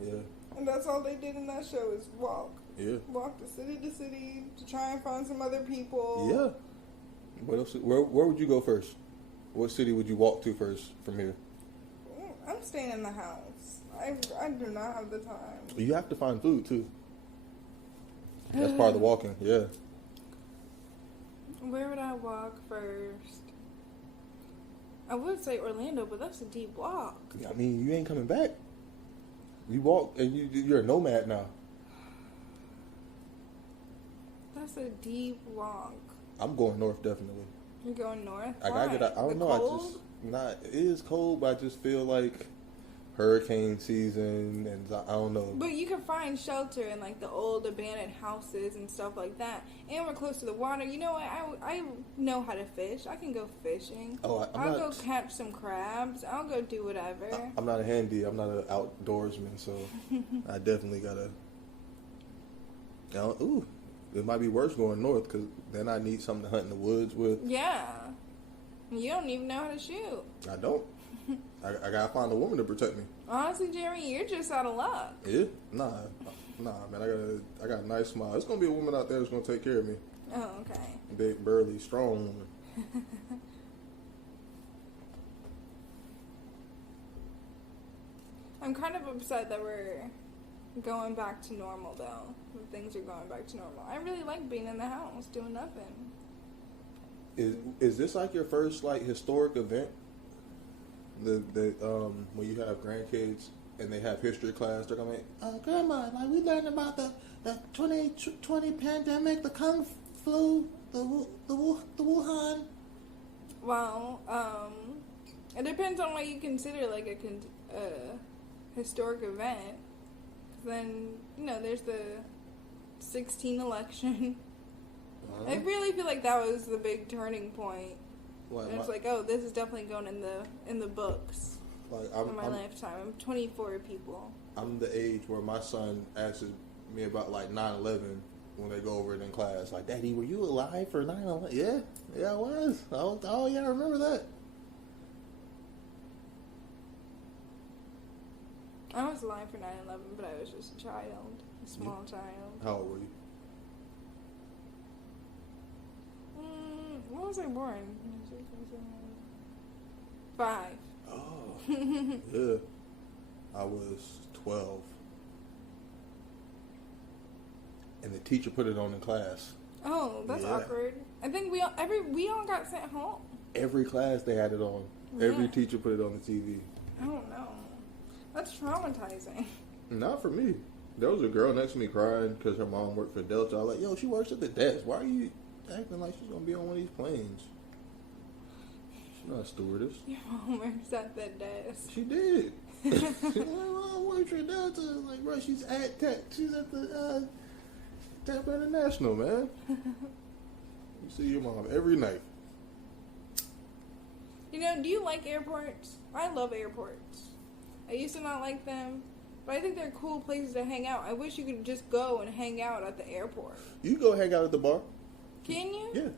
Yeah. And that's all they did in that show is walk. Yeah. Walk to city to try and find some other people. Yeah. What else? Where would you go first? What city would you walk to first from here? I'm staying in the house. I do not have the time. You have to find food too. That's part of the walking. Yeah. Where would I walk first? I would say Orlando, but that's a deep walk. I mean, you ain't coming back. You walk and you're a nomad now. That's a deep walk. I'm going north definitely. You're going north? I gotta get out. I don't know. Cold? I just not. It is cold, but I just feel like hurricane season, and I don't know. But you can find shelter in like the old abandoned houses and stuff like that. And we're close to the water. You know what? I know how to fish. I can go fishing. Oh, I'll go catch some crabs. I'll go do whatever. I'm not a handy. I'm not an outdoorsman, so I definitely gotta. Ooh, it might be worse going north because then I need something to hunt in the woods with. Yeah. You don't even know how to shoot. I don't. I gotta find a woman to protect me. Honestly, Jeremy, you're just out of luck. Yeah, nah, man. I got a nice smile. There's gonna be a woman out there that's gonna take care of me. Oh, okay. Big, burly, strong woman. I'm kind of upset that we're going back to normal, though. That things are going back to normal. I really like being in the house, doing nothing. Is this like your first like historic event? The when you have grandkids and they have history class, they're gonna be, grandma, like we learned about the 2020 pandemic, the Kung Flu, the Wuhan. Well, it depends on what you consider like a historic event. 'Cause then, you know, there's the 2016 election. I really feel like that was the big turning point. Like, and it's like, oh, this is definitely going in the books. Like in my lifetime. I'm 24 people. I'm the age where my son asks me about like 9/11 when they go over it in class. Like, Daddy, were you alive for 9/11? Yeah, I was. Oh yeah, I remember that. I was alive for 9/11, but I was just a child, a small child. How old were you? When was I born? 5. Oh, yeah. I was 12. And the teacher put it on in class. Oh, that's awkward. I think we all got sent home. Every class they had it on. Yeah. Every teacher put it on the TV. I don't know. That's traumatizing. Not for me. There was a girl next to me crying because her mom worked for Delta. I was like, yo, she works at the desk. Why are you acting like she's going to be on one of these planes? She's not a stewardess. Your mom works at the desk. She did. She's like, well, I work for Delta. Like, bro, she's at Tech. She's at the Tampa International, man. You see your mom every night. You know, do you like airports? I love airports. I used to not like them, but I think they're cool places to hang out. I wish you could just go and hang out at the airport. You go hang out at the bar. Can you? Yeah.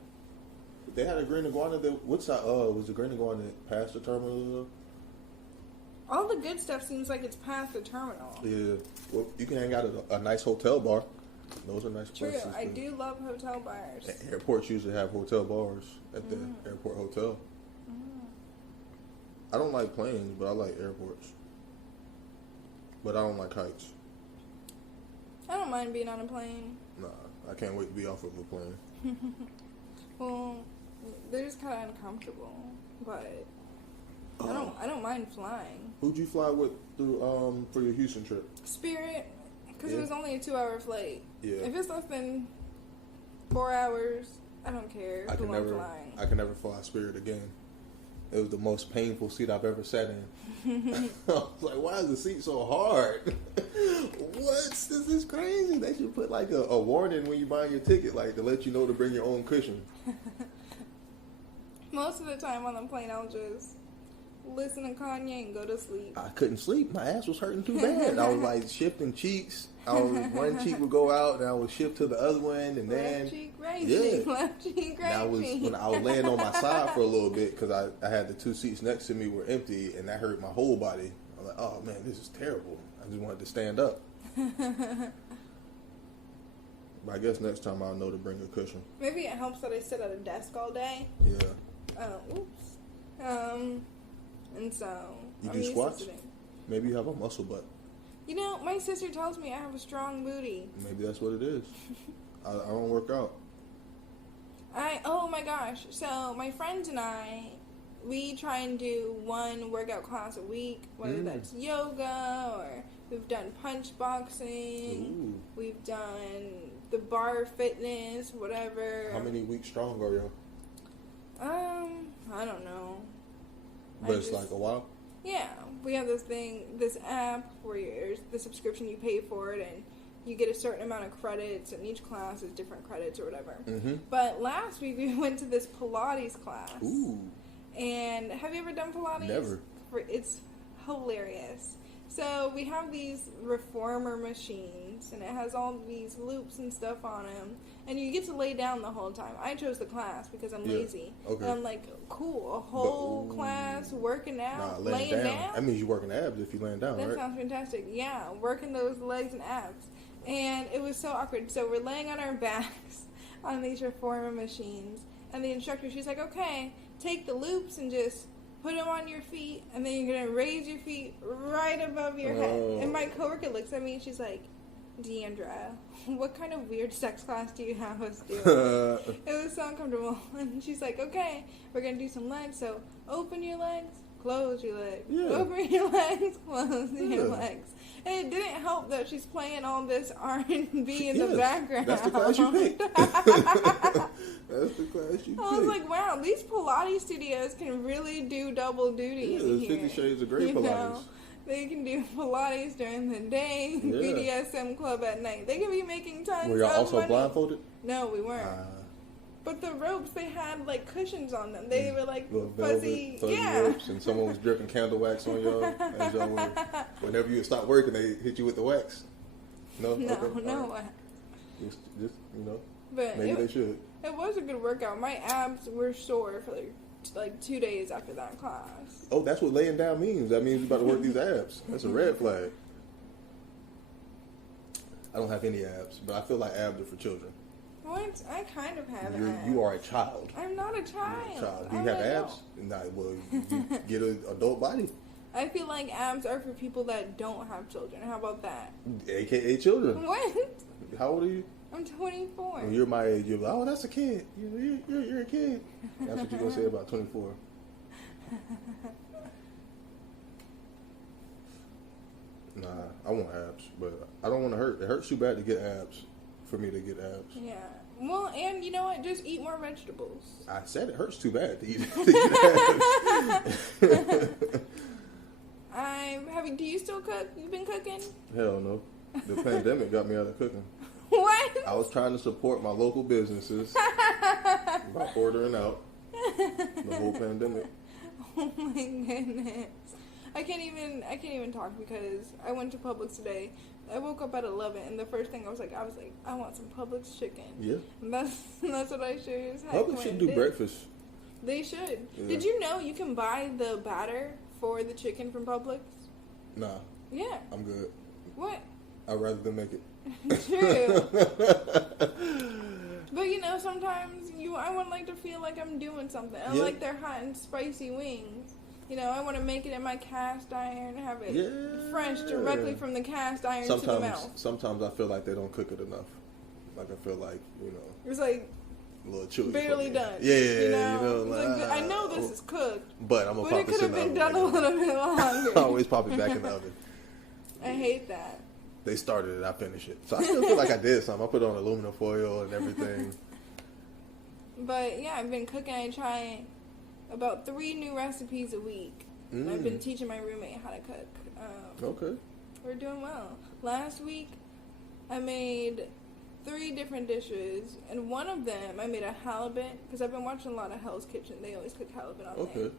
They had a green iguana that, what's that, was the green iguana past the terminal? All the good stuff seems like it's past the terminal. Yeah. Well, you can hang out at a nice hotel bar. Those are nice True, places. I do love hotel bars. Airports usually have hotel bars at the airport hotel. I don't like planes, but I like airports. But I don't like heights. I don't mind being on a plane. Nah, I can't wait to be off of a plane. Well, they're just kind of uncomfortable, but I don't mind flying. Who'd you fly with through for your Houston trip? Spirit, because Yeah. it was only a 2-hour flight. Yeah. If it's less than 4 hours, I don't care I who can I'm never flying. I can never fly Spirit again. It was the most painful seat I've ever sat in. I was like, why is the seat so hard? This is crazy. They should put like a warning when you buy your ticket, like to let you know to bring your own cushion. Most of the time on the plane, I'll just listen to Kanye and go to sleep. I couldn't sleep. My ass was hurting too bad. I was like shifting cheeks. One cheek would go out, and I would shift to the other one, and then Left cheek, right cheek, yeah. left cheek, right And I was cheek. when I was laying on my side for a little bit because I had the two seats next to me were empty, and that hurt my whole body. I was like, oh man, this is terrible. I just wanted to stand up. But I guess next time I'll know to bring a cushion. Maybe it helps that I sit at a desk all day. Yeah. And so You I'm do used squats? to sitting. Maybe you have a muscle butt. You know, my sister tells me I have a strong booty. Maybe that's what it is. I don't work out. Oh my gosh. So my friends and I, we try and do one workout class a week, whether that's yoga or we've done punch boxing. Ooh. We've done the bar fitness, whatever. How many weeks strong are you? I don't know. But it's like a while. Yeah, we have this app where the subscription you pay for it, and you get a certain amount of credits, and each class is different credits or whatever. Mm-hmm. But last week we went to this Pilates class. Ooh. And have you ever done Pilates? Never. It's hilarious. So we have these reformer machines, and it has all these loops and stuff on them, and you get to lay down the whole time. I chose the class because I'm lazy. Okay. And I'm like, cool, a whole class working out, laying down. That means you're working abs if you're laying down, That right? sounds fantastic. Yeah, working those legs and abs. And it was so awkward. So we're laying on our backs on these reformer machines, and the instructor, she's like, okay, take the loops and just put them on your feet, and then you're going to raise your feet right above your head. And my coworker looks at me, and she's like, DeAndra, what kind of weird sex class do you have us do? It was so uncomfortable. And she's like, okay, we're going to do some legs, so open your legs, close your legs. Yeah. Open your legs, close your legs. And it didn't help that she's playing all this R&B in the background. That's the class you picked. That's the class you picked. I was like, wow, these Pilates studios can really do double duty. Yeah, there's here. 50 Shades of Grey Pilates. Know? They can do Pilates during the day, Yeah. BDSM club at night. They can be making tons Were y'all of also money. blindfolded? No, we weren't. But the ropes, they had like cushions on them. They were like Little fuzzy. fuzzy Yeah. ropes, and someone was dripping candle wax on y'all as y'all were. Whenever you would stop working, they hit you with the wax. No, No, okay. no. All right. Just But maybe they should. It was a good workout. My abs were sore for like 2 days after that class. Oh, that's what laying down means. That means you're about to work these abs. That's a red flag. I don't have any abs, but I feel like abs are for children. What? I kind of have abs. You are a child. I'm not a child. Do you I'm have an abs? adult. Nah, well, you get an adult body. I feel like abs are for people that don't have children. How about that? AKA children. What? How old are you? I'm 24. When you're my age, you're like, oh, that's a kid. You're a kid. That's what you're going to say about 24. Nah, I want abs, but I don't want to hurt. It hurts too bad to get abs, for me to get abs. Yeah. Well, and you know what? Just eat more vegetables. I said it hurts too bad to eat, to get abs. Do you still cook? You've been cooking? Hell no. The pandemic got me out of cooking. What? I was trying to support my local businesses by ordering out the whole pandemic. Oh my goodness. I can't even talk because I went to Publix today. I woke up at 11 and the first thing I was like, I want some Publix chicken. Yeah. And that's what I sure as heck Publix should do breakfast. They should. Yeah. Did you know you can buy the batter for the chicken from Publix? Nah. Yeah. I'm good. What? I'd rather them make it. True. But you know, sometimes I would like to feel like I'm doing something. I like their hot and spicy wings. I want to make it in my cast iron and have it fresh directly from the cast iron to the mouth. Sometimes I feel like they don't cook it enough. Like I feel like, it's like a little chewy. Barely done. Yeah, like, I know this is cooked, but I'm gonna pop this in the oven. But it could have been done a little bit longer. I always pop it back in the oven. I hate that. They started it, I finished it. So I still feel like I did something. I put on aluminum foil and everything. But yeah, I've been cooking. I try about 3 new recipes a week. I've been teaching my roommate how to cook. Okay. We're doing well. Last week, I made 3 different dishes, and one of them I made a halibut, because I've been watching a lot of Hell's Kitchen. They always cook halibut on there.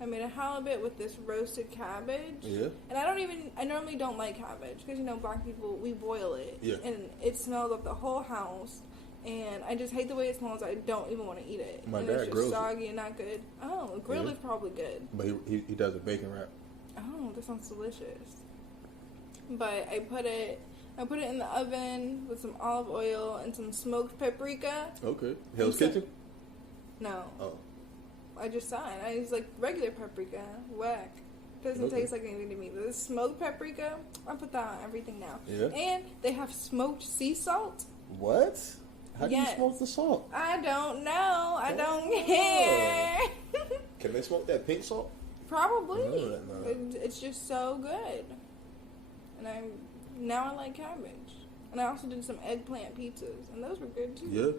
I made a halibut with this roasted cabbage. Yeah. And I normally don't like cabbage, because, black people, we boil it. Yeah. And it smells up the whole house. And I just hate the way it smells. I don't even want to eat it. My and dad it's just grills soggy and not good. Oh, grilled is probably good. But he does a bacon wrap. Oh, that sounds delicious. But I put it in the oven with some olive oil and some smoked paprika. Okay. Hell's Kitchen? No. Oh. I just saw it. I was like, regular paprika. Whack. Doesn't taste like anything to me. But this smoked paprika, I put that on everything now. Yeah. And they have smoked sea salt. What? How do you smoke the salt? I don't know. I don't care. Can they smoke that pink salt? Probably. No. It's just so good. And now I like cabbage. And I also did some eggplant pizzas, and those were good too. Yeah.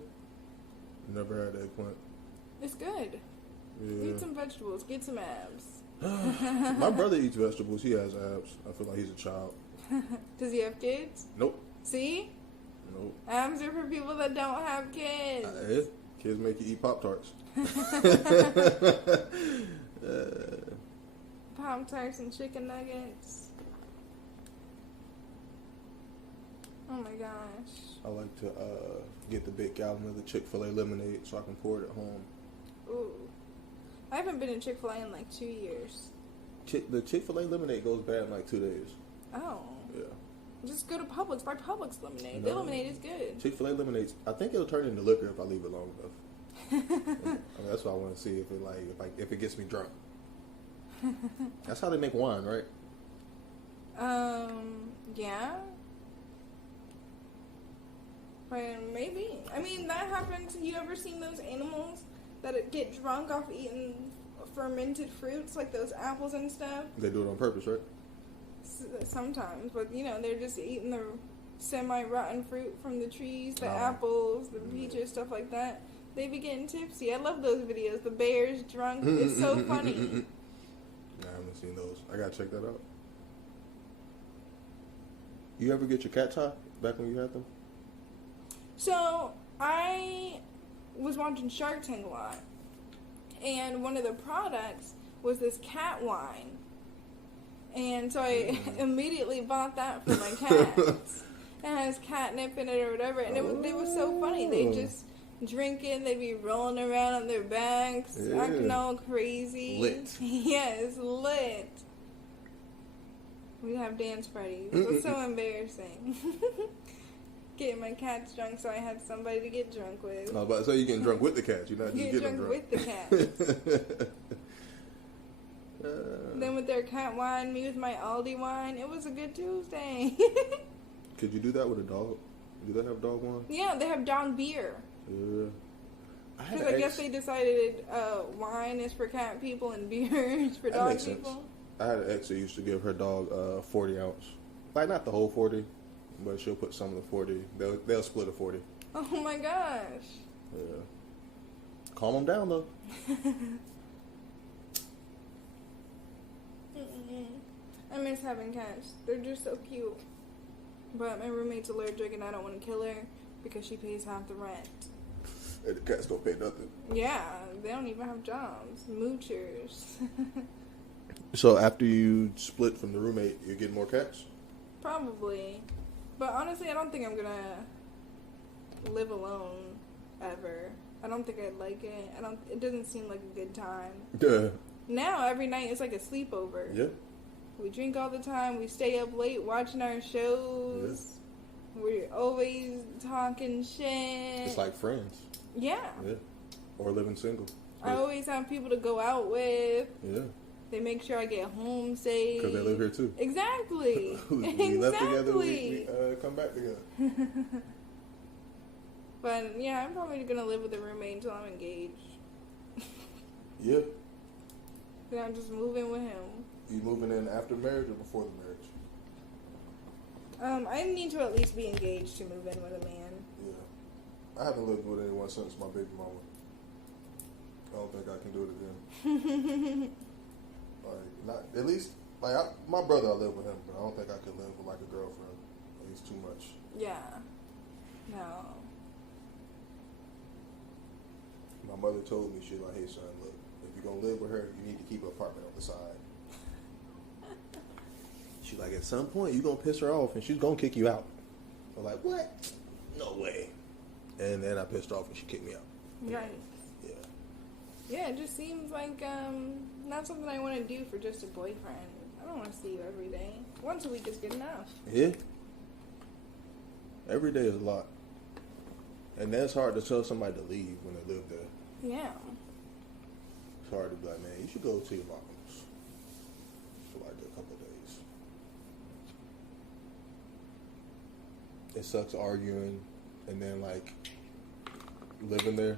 Never had eggplant. It's good. Yeah. Eat some vegetables. Get some abs. My brother eats vegetables. He has abs. I feel like he's a child. Does he have kids? Nope. See? Nope. Abs are for people that don't have kids. Kids make you eat Pop-Tarts. Pop-Tarts and chicken nuggets. Oh my gosh. I like to get the big gallon of the Chick-fil-A lemonade so I can pour it at home. Ooh. I haven't been in Chick-fil-A in like 2 years. The Chick-fil-A lemonade goes bad in like 2 days. Oh. Yeah. Just go to Publix. Buy Publix lemonade. The lemonade is good. Chick-fil-A lemonade, I think it'll turn into liquor if I leave it long enough. That's what I want to see if it gets me drunk. That's how they make wine, right? Yeah. Maybe. I mean, that happens. You ever seen those animals that get drunk off eating fermented fruits, like those apples and stuff? They do it on purpose, right? Sometimes, but they're just eating the semi-rotten fruit from the trees, the apples, the peaches, stuff like that. They be getting tipsy. I love those videos. The bears drunk. It's so funny. Nah, I haven't seen those. I gotta check that out. You ever get your cats high back when you had them? So, I was watching Shark Tank a lot, and one of the products was this cat wine. And so I immediately bought that for my cats. It has catnip in it or whatever, and it was so funny. They just drink it, they be rolling around on their backs, acting all crazy. Lit. Yes, lit. We have dance parties. It's so embarrassing. Getting my cats drunk, so I had somebody to get drunk with. I was about to say you're getting drunk with the cats. You're not just getting them drunk. With the cats. Then with their cat wine, me with my Aldi wine, it was a good Tuesday. Could you do that with a dog? Do they have dog wine? Yeah, they have dog beer. Yeah. Because I guess they decided wine is for cat people and beer is for dog people. Sense. I had an ex that used to give her dog 40 ounce. Like, not the whole 40, but she'll put some of the 40. They'll split a 40. Oh my gosh. Yeah. Calm them down, though. I miss having cats. They're just so cute. But my roommate's allergic and I don't want to kill her because she pays half the rent. And the cats don't pay nothing. Yeah, they don't even have jobs. Moochers. So after you split from the roommate, you get more cats? Probably. But honestly, I don't think I'm going to live alone ever. I don't think I'd like it. It doesn't seem like a good time. Yeah. Now, every night, it's like a sleepover. Yeah. We drink all the time. We stay up late watching our shows. Yeah. We're always talking shit. It's like friends. Yeah. Yeah. Or living single. I always have people to go out with. Yeah. They make sure I get home safe. Because they live here too. Exactly. We left together, we come back together. But yeah, I'm probably gonna live with a roommate until I'm engaged. Yeah. Then I'm just moving with him. You moving in after marriage or before the marriage? I need to at least be engaged to move in with a man. Yeah. I haven't lived with anyone since my baby mama. I don't think I can do it again. Like, not at least like my brother. I live with him, but I don't think I could live with like a girlfriend. Like, it's too much. Yeah. No. My mother told me, she's like, "Hey son, look, if you're gonna live with her, you need to keep an apartment on the side." She's like, at some point, you're gonna piss her off, and she's gonna kick you out. I'm like, what? No way. And then I pissed her off, and she kicked me out. Right. Yeah. Yeah, it just seems like not something I want to do for just a boyfriend. I don't want to see you every day. Once a week is good enough. Yeah. Every day is a lot. And that's hard to tell somebody to leave when they live there. Yeah. It's hard to be like, man, you should go to your mom's for like a couple of days. It sucks arguing and then like living there.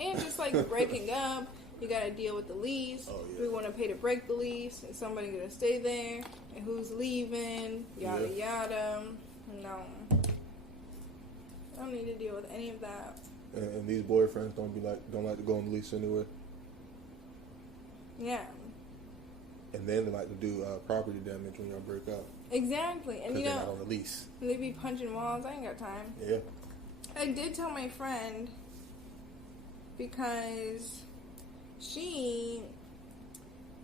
And just like breaking up, you gotta deal with the lease. Oh, yeah. We want to pay to break the lease. Is somebody gonna stay there? And who's leaving? Yada yada. No, I don't need to deal with any of that. And these boyfriends don't like to go on the lease anyway. Yeah. And then they like to do property damage when y'all break up. Exactly. And Because you they're not know, on the lease. they be punching walls. I ain't got time. Yeah. I did tell my friend because she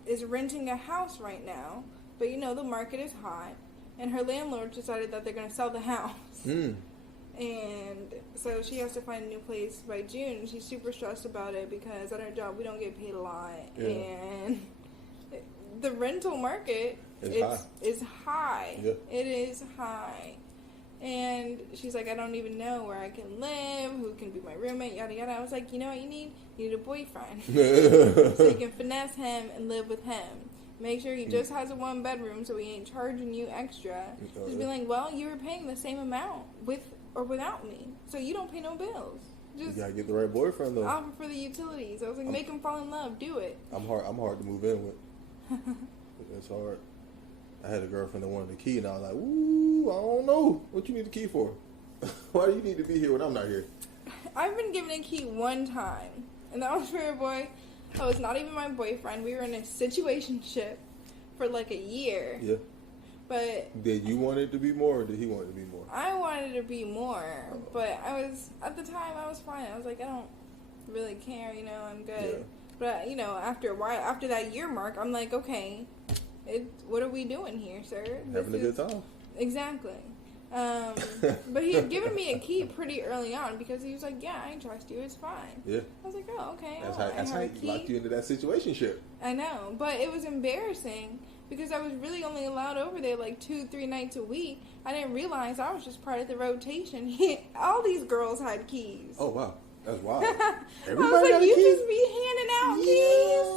is renting a house right now, but you know the market is hot, and her landlord decided that they're going to sell the house. And so she has to find a new place by June. She's super stressed about it because at her job we don't get paid a lot, and the rental market is high. Yeah. It is high. And she's like, I don't even know where I can live, who can be my roommate, yada yada. I was like, you know what you need? You need a boyfriend. So you can finesse him and live with him. Make sure he just has a 1 bedroom so he ain't charging you extra. Just be like, well, you were paying the same amount with or without me, so you don't pay no bills. Just you gotta get the right boyfriend though. offer for the utilities. I was like, make him fall in love. Do it. I'm hard to move in with. It's hard. I had a girlfriend that wanted a key, and I was like, ooh, I don't know. What you need the key for? Why do you need to be here when I'm not here? I've been given a key one time, and that was for a boy that was not even my boyfriend. We were in a situationship for like a year. Yeah. But did you want it to be more, or did he want it to be more? I wanted it to be more, but I was, at the time, I was fine. I was like, I don't really care, you know, I'm good. Yeah. But, you know, after a while, after that year mark, I'm like, okay, what are we doing here, sir? Having a good time. Exactly. But he had given me a key pretty early on because he was like, yeah, I trust you, it's fine. Yeah. I was like, oh, okay. That's how he locked you into that situationship. I know, but it was embarrassing because I was really only allowed over there like 2-3 nights a week. I didn't realize I was just part of the rotation. All these girls had keys. Oh, wow. That's wild. Everybody I was like, you just be handing out keys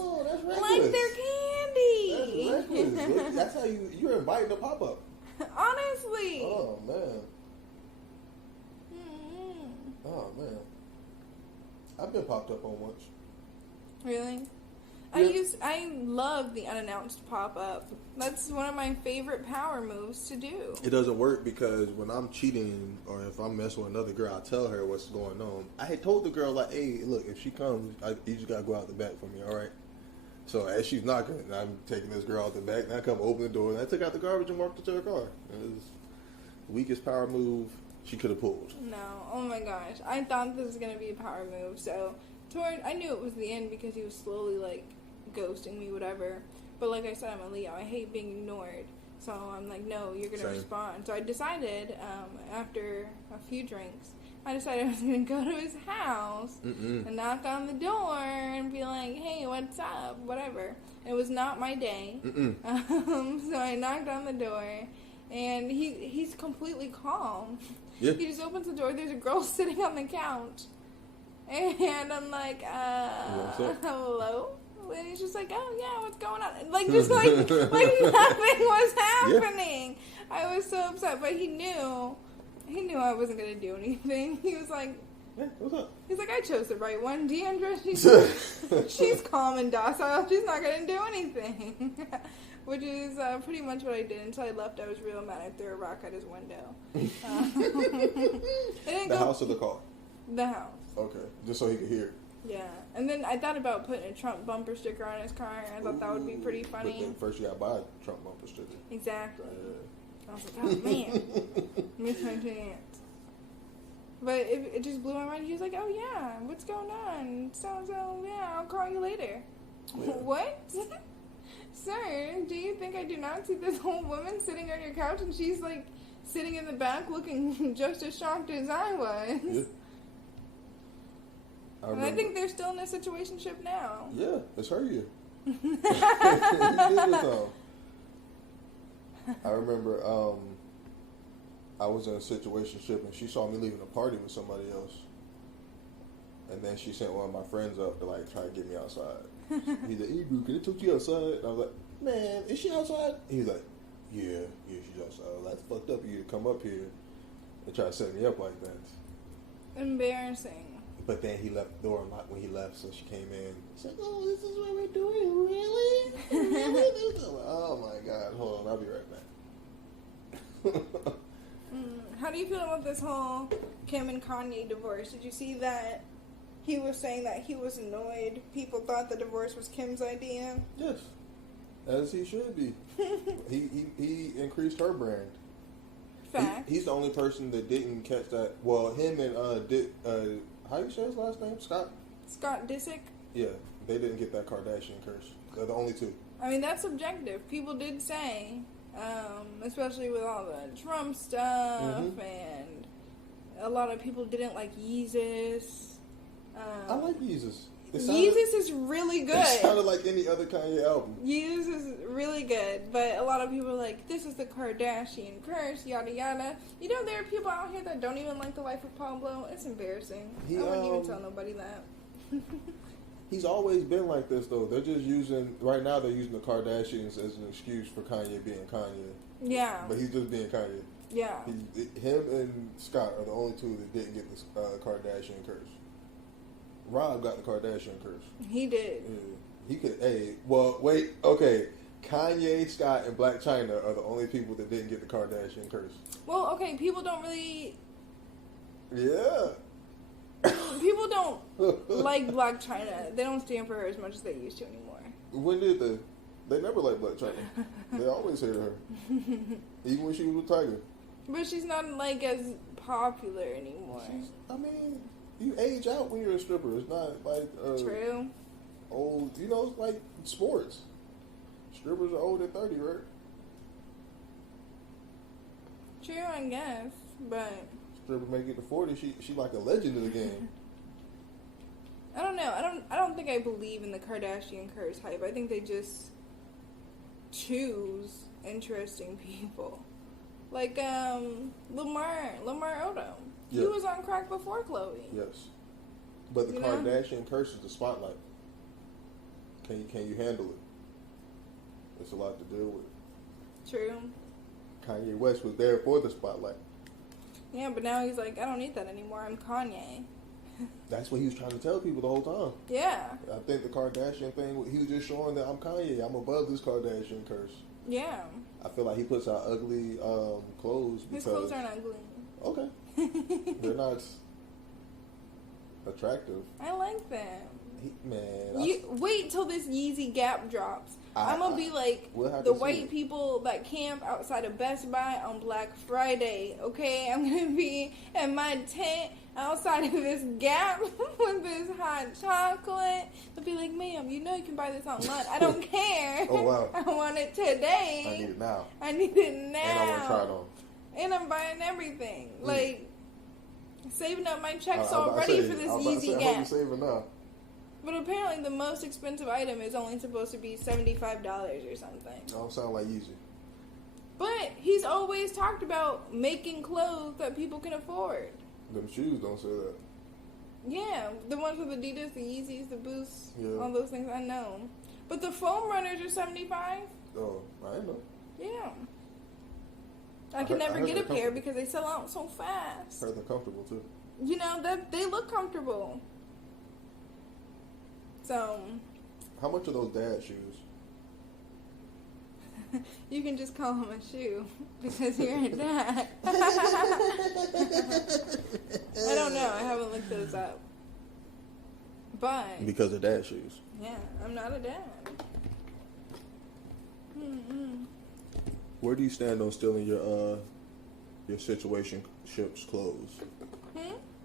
that's like they're candy. That's reckless. That's how you're inviting a pop-up. Honestly. Oh, man. Mm-hmm. Oh, man. I've been popped up on once. Really? Yeah. I love the unannounced pop-up. That's one of my favorite power moves to do. It doesn't work because when I'm cheating or if I'm messing with another girl, I tell her what's going on. I had told the girl, like, hey, look, if she comes, you just got to go out the back for me, all right? So as she's knocking, I'm taking this girl out the back, and I come open the door, and I took out the garbage and walked into her car. It was the weakest power move she could have pulled. No, oh my gosh. I thought this was going to be a power move, so I knew it was the end because he was slowly, like, ghosting me, whatever. But like I said, I'm a Leo. I hate being ignored. So I'm like, no, you're going to respond. So I decided, after a few drinks, I decided I was going to go to his house and knock on the door and be like, hey, what's up? Whatever. It was not my day. So I knocked on the door, and he's completely calm. Yeah. He just opens the door. There's a girl sitting on the couch. And I'm like, hello? And he's just like, oh yeah, what's going on? Like, just like nothing was happening. Yeah. I was so upset, but he knew I wasn't going to do anything. He was like, yeah, what's up? He's like, I chose the right one. DeAndra, she's calm and docile. She's not going to do anything. Which is pretty much what I did. Until I left, I was real mad. I threw a rock at his window. The house or the car? The house. Okay, just so he could hear it. Yeah, and then I thought about putting a Trump bumper sticker on his car. I thought that would be pretty funny. But then first you got to buy a Trump bumper sticker. Exactly. I was like, oh man, missed my chance. But it just blew my mind. He was like, oh yeah, what's going on? So, yeah, I'll call you later. Yeah. What? Sir, do you think I do not see this old woman sitting on your couch and she's like sitting in the back looking just as shocked as I was? Yeah. I think they're still in a situationship now. Yeah, it's her year. You did this all. I remember I was in a situationship and she saw me leaving a party with somebody else. And then she sent one of my friends up to like try to get me outside. He's like, hey bro, can I talk to you outside? And I was like, man, is she outside? He's like, yeah, she's outside. That's fucked up of you to come up here and try to set me up like that. Embarrassing. But then he left the door unlocked when he left, so she came in. She's like, oh, this is what we're doing? Really? Really? Like, oh my God, hold on, I'll be right back. How do you feel about this whole Kim and Kanye divorce? Did you see that he was saying that he was annoyed people thought the divorce was Kim's idea? Yes, as he should be. he increased her brand. Fact. He's the only person that didn't catch that. Well, him and how you say his last name? Scott Disick? Yeah, they didn't get that Kardashian curse. They're the only two. I mean, that's subjective. People did say, especially with all the Trump stuff, and a lot of people didn't like Yeezus. I like Yeezus. Yeezus is really good. It sounded like any other Kanye album. Yeezus is really good, but a lot of people are like, this is the Kardashian curse, yada yada. You know, there are people out here that don't even like the life of Pablo. It's embarrassing. I wouldn't even tell nobody that. He's always been like this, though. They're just using, right now they're using the Kardashians as an excuse for Kanye being Kanye. Yeah. But he's just being Kanye. Yeah. Him and Scott are the only two that didn't get this Kardashian curse. Rob got the Kardashian curse. He did. Yeah. He could. Hey, well, wait. Okay, Kanye, Scott, and Blac Chyna are the only people that didn't get the Kardashian curse. Well, okay, people don't really. Yeah. People don't like Blac Chyna. They don't stand for her as much as they used to anymore. When did they? They never liked Blac Chyna. They always hated her, even when she was with Tiger. But she's not like as popular anymore. I mean. You age out when you're a stripper. It's not like true. Old, you know, it's like sports. Strippers are old at 30, right? True, I guess, but stripper make it to 40. She like a legend of the game. I don't know. I don't think I believe in the Kardashian curse hype. I think they just choose interesting people, like Lamar Odom. He was on crack before Khloe. Yes. But the Kardashian curse is the spotlight. Can you handle it? It's a lot to deal with. True. Kanye West was there for the spotlight. Yeah, but now he's like, I don't need that anymore. I'm Kanye. That's what he was trying to tell people the whole time. Yeah. I think the Kardashian thing, he was just showing that I'm Kanye. I'm above this Kardashian curse. Yeah. I feel like he puts out ugly clothes. His clothes aren't ugly. Okay. They're not attractive. I like them. Wait till this Yeezy Gap drops. I'm going to be like the white people that camp outside of Best Buy on Black Friday, okay? I'm going to be in my tent outside of this Gap with this hot chocolate. They'll be like, ma'am, you know you can buy this online. I don't care. Oh, wow. I want it today. I need it now. I need it now. And I want to try it on. And I'm buying everything. Like, saving up my checks already for this Yeezy Gap. I hope you're saving now. But apparently the most expensive item is only supposed to be $75 or something. Don't sound like Yeezy. But he's always talked about making clothes that people can afford. Them shoes don't say that. Yeah, the ones with Adidas, the Yeezys, the Boosts, Yeah. all those things, I know. But the foam runners are $75. Oh, I didn't know. Yeah. I I can heard- I never heard get they're a pair comfortable. because they sell out so fast. Heard they're comfortable too. You know, that they look comfortable. So, How much are those dad shoes? you can just call them a shoe because you're a dad. I don't know. I haven't looked those up. But, Because of dad shoes. yeah, I'm not a dad. Mm-mm. Where do you stand on stealing your situationship's clothes?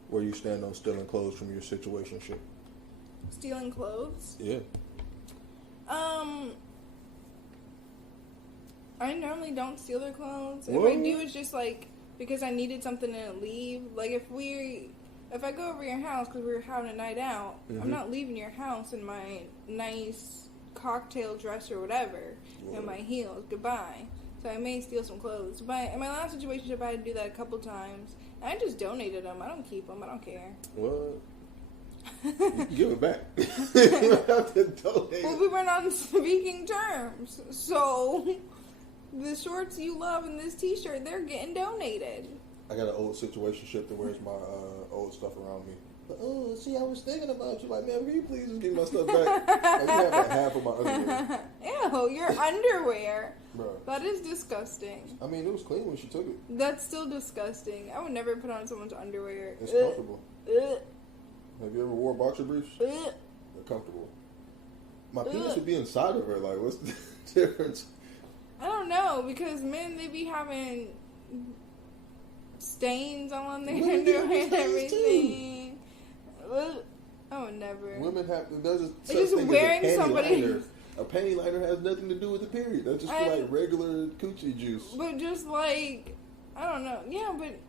Where do you stand on stealing clothes from your situationship? Stealing clothes? Yeah. I normally don't steal their clothes. What? If I do, it's just like because I needed something to leave. Like if I go over your house because we're having a night out, I'm not leaving your house in my nice cocktail dress or whatever and my heels. Goodbye. So I may steal some clothes. But in my last situation, I had to do that a couple times. And I just donated them. I don't keep them. I don't care. What? You can give it back. You don't have to donate. Well, we weren't on speaking terms. So the shorts you love and this t-shirt, they're getting donated. I got an old situationship that wears my old stuff around me. But, oh, see, I was thinking about you. Like, man, can you please just give me my stuff back? Like, you have like half of my underwear. Ew, your underwear. Bro. That is disgusting. I mean, it was clean when she took it. That's still disgusting. I would never put on someone's underwear. It's Ugh. comfortable. Ugh. Have you ever wore boxer briefs? Ugh. They're comfortable. My penis Ugh. would be inside of her. Like, what's the difference? I don't know, because men, they be having stains on their Women be underwear having and stains, too. everything. Ugh. I would never. Women have, there's a such just thing wearing as a panty somebody- liner. A panty liner has nothing to do with the period. That's just for like regular coochie juice. But just like, I don't know. Yeah, but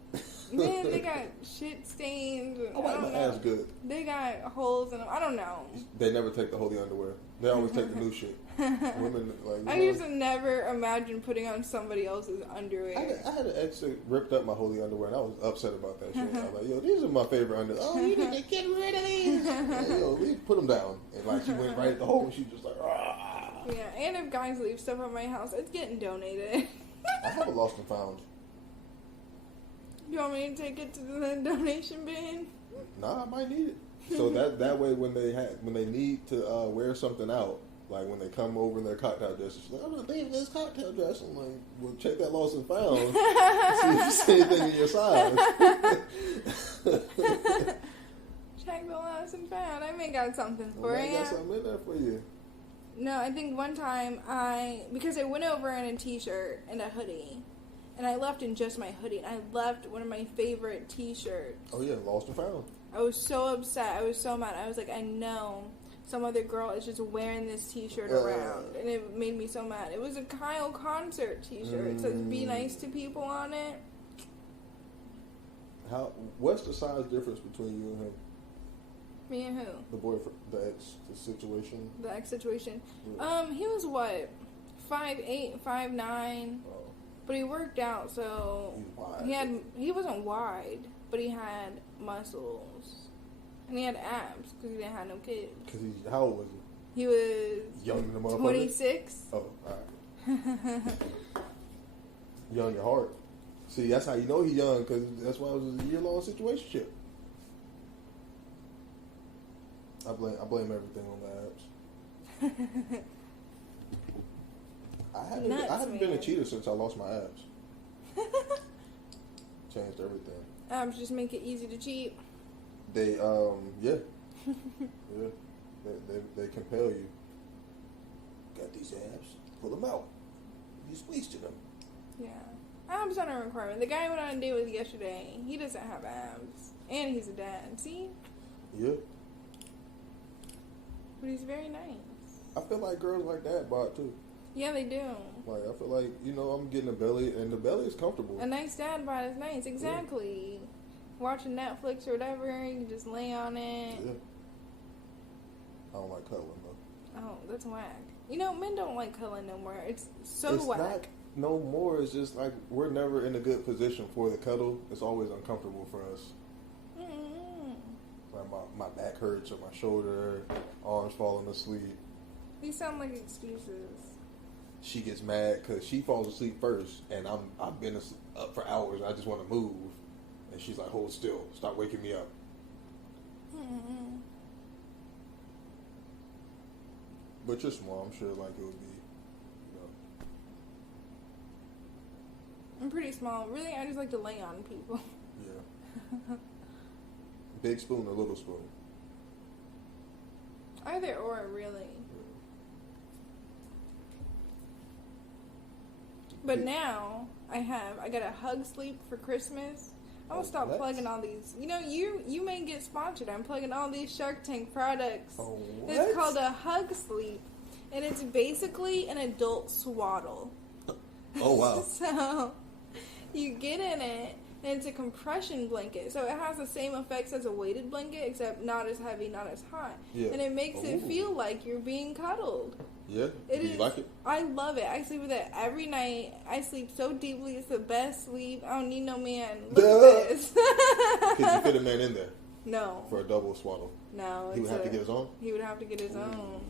man, they got shit stains. And, I wipe my ass good. They got holes in them. I don't know. They never take the holy underwear. They always take the new shit. Women, like, I used to never imagine putting on somebody else's underwear. I had an ex that ripped up my holy underwear, and I was upset about that shit. I was like, yo, these are my favorite underwear. Oh, you need to get rid of these. Like, yo, we put them down. And like, she went right at the hole, and she just like, ah. Yeah, and if guys leave stuff at my house, it's getting donated. I have a lost and found. You want me to take it to the donation bin? Nah, I might need it. So that way, when they need to wear something out, like when they come over in their cocktail dress, it's like, I'm gonna leave this cocktail dress. I'm like, well, check that lost and found. See if you see anything in your size. Check the lost and found. I may got something Well, for I you. got something in there for you. No, I think one time because I went over in a t-shirt and a hoodie, and I left in just my hoodie, and I left one of my favorite t-shirts. Oh yeah, lost and found. I was so upset. I was so mad. I was like, I know some other girl is just wearing this t-shirt around, and it made me so mad. It was a Kyle concert t-shirt. It says "Be nice to people" on it. What's the size difference between you and him? Me and who? The boyfriend, the ex, the situation. The ex situation. Yeah. He was what, 5'8", 5'9", Oh, but he worked out, so he's wide. he wasn't wide, but he had muscles, and he had abs because he didn't have no kids. Cause how old was he? He was Young in the motherfucker. 26. Oh, alright. Young at heart. See, that's how you know he's young, because that's why it was a year-long situationship. I blame everything on the abs. I haven't been a cheater since I lost my abs. Changed everything. Abs just make it easy to cheat. They yeah. Yeah. They compel you. Got these abs, pull them out. You just wasted them. Yeah. Abs aren't a requirement. The guy I went on a date with yesterday, he doesn't have abs. And he's a dad. See? Yeah. But he's very nice. I feel like girls like that bod too. Yeah, they do. Like, I feel like, I'm getting a belly, and the belly is comfortable. A nice dad bod is nice. Exactly. Watching Netflix or whatever, you can just lay on it. Yeah. I don't like cuddling though. Oh, that's whack. Men don't like cuddling no more. It's so whack. Not no more. It's just like we're never in a good position for the cuddle. It's always uncomfortable for us. Mm-mm. Like my my back hurts or my shoulder, arms falling asleep. These sound like excuses. She gets mad because she falls asleep first, and I've been up for hours. And I just want to move, and she's like, "Hold still, stop waking me up." Mm-hmm. But you're small. I'm sure like it would be, you know. I'm pretty small. Really, I just like to lay on people. Yeah. Big spoon or little spoon? Either or, really. But now I got a hug sleep for Christmas. I'm gonna stop plugging all these. You know, you may get sponsored. I'm plugging all these Shark Tank products. Oh, what? It's called a hug sleep, and it's basically an adult swaddle. Oh wow! So you get in it, and it's a compression blanket. So it has the same effects as a weighted blanket, except not as heavy, not as hot. Yeah. And it makes it feel like you're being cuddled. Yeah. Do you like it? I love it. I sleep with it every night. I sleep so deeply. It's the best sleep. I don't need no man. Look at this. Could you fit a man in there? No. For a double swaddle? No. He would have to get his own? He would have to get his own.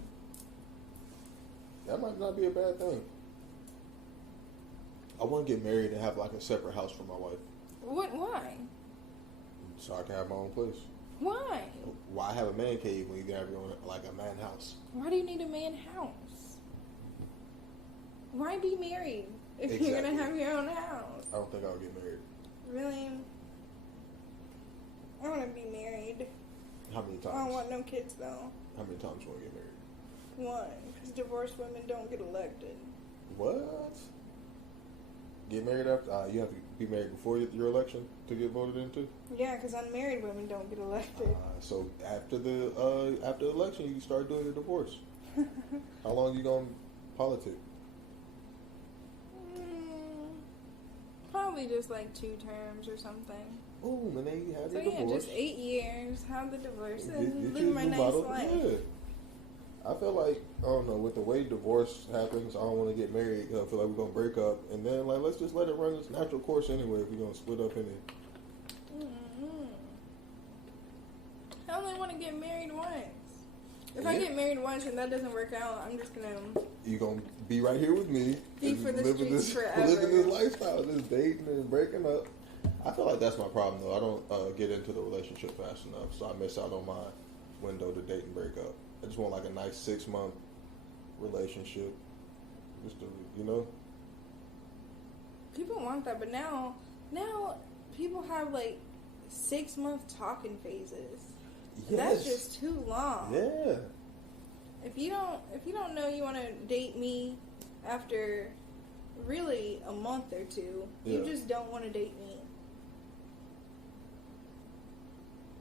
That might not be a bad thing. I want to get married and have like a separate house for my wife. What? Why? So I can have my own place. Why? Why have a man cave when you can have your own, like a man house? Why do you need a man house? Why be married if Exactly. you're gonna have your own house? I don't think I'll get married. Really? I want to be married. How many times? I don't want no kids though. How many times you want to get married? One, because divorced women don't get elected. What? Get married after? You have to be married before your election to get voted into? Yeah, because unmarried women don't get elected. So after the election, you can start doing your divorce. How long you gonna politic? Probably just like 2 terms or something. Boom, and then you have So your yeah, divorce. just 8 years, have the divorce, Get and you live a my new nice bottle. life. Yeah. I feel like, I don't know, with the way divorce happens, I don't want to get married. I feel like we're going to break up. And then, like, let's just let it run its natural course anyway if we're going to split up anyway. Mm-hmm. I only want to get married once. If I get married once and that doesn't work out, I'm just going to... You're going to be right here with me. Be for the living streets forever. Living this lifestyle, just dating and breaking up. I feel like that's my problem, though. I don't get into the relationship fast enough, so I miss out on my window to date and break up. I just want like a nice 6-month relationship, just to, you know. People want that, but now people have like 6-month talking phases. Yes. That's just too long. Yeah. If you don't know you want to date me after really a month or 2, you just don't want to date me.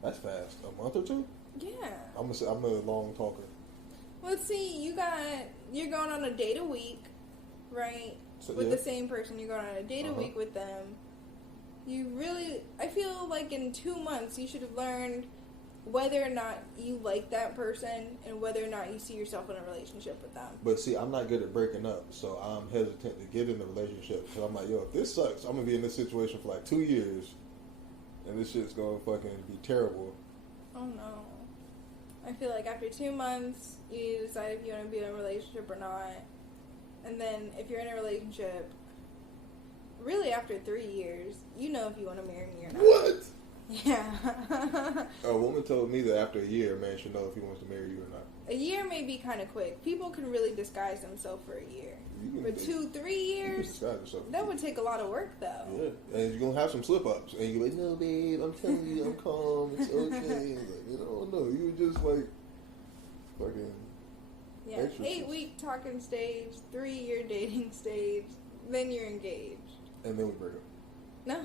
That's fast. A month or 2? Yeah. I'm a long talker. Let's see, you're going on a date a week, right? So, with the same person. You're going on a date a Uh-huh. week with them. I feel like in 2 months you should have learned whether or not you like that person and whether or not you see yourself in a relationship with them. But see, I'm not good at breaking up, so I'm hesitant to get in the relationship. Because I'm like, yo, if this sucks, I'm going to be in this situation for like 2 years, and this shit's going to fucking be terrible. Oh no. I feel like after 2 months, you decide if you want to be in a relationship or not. And then if you're in a relationship, really after 3 years, you know if you want to marry me or not. What? Yeah. A woman told me that after a year, a man should know if he wants to marry you or not. A year may be kind of quick. People can really disguise themselves for a year. For 2-3 You can years, disguise yourself. that would take a lot of work, though. Yeah, and you're going to have some slip-ups. And you're like, no, babe, I'm telling you, I'm calm, it's okay. Like, you don't know. You were just like, fucking... Yeah, extra 8-week talking stage, 3-year dating stage, then you're engaged. And then we break up. No.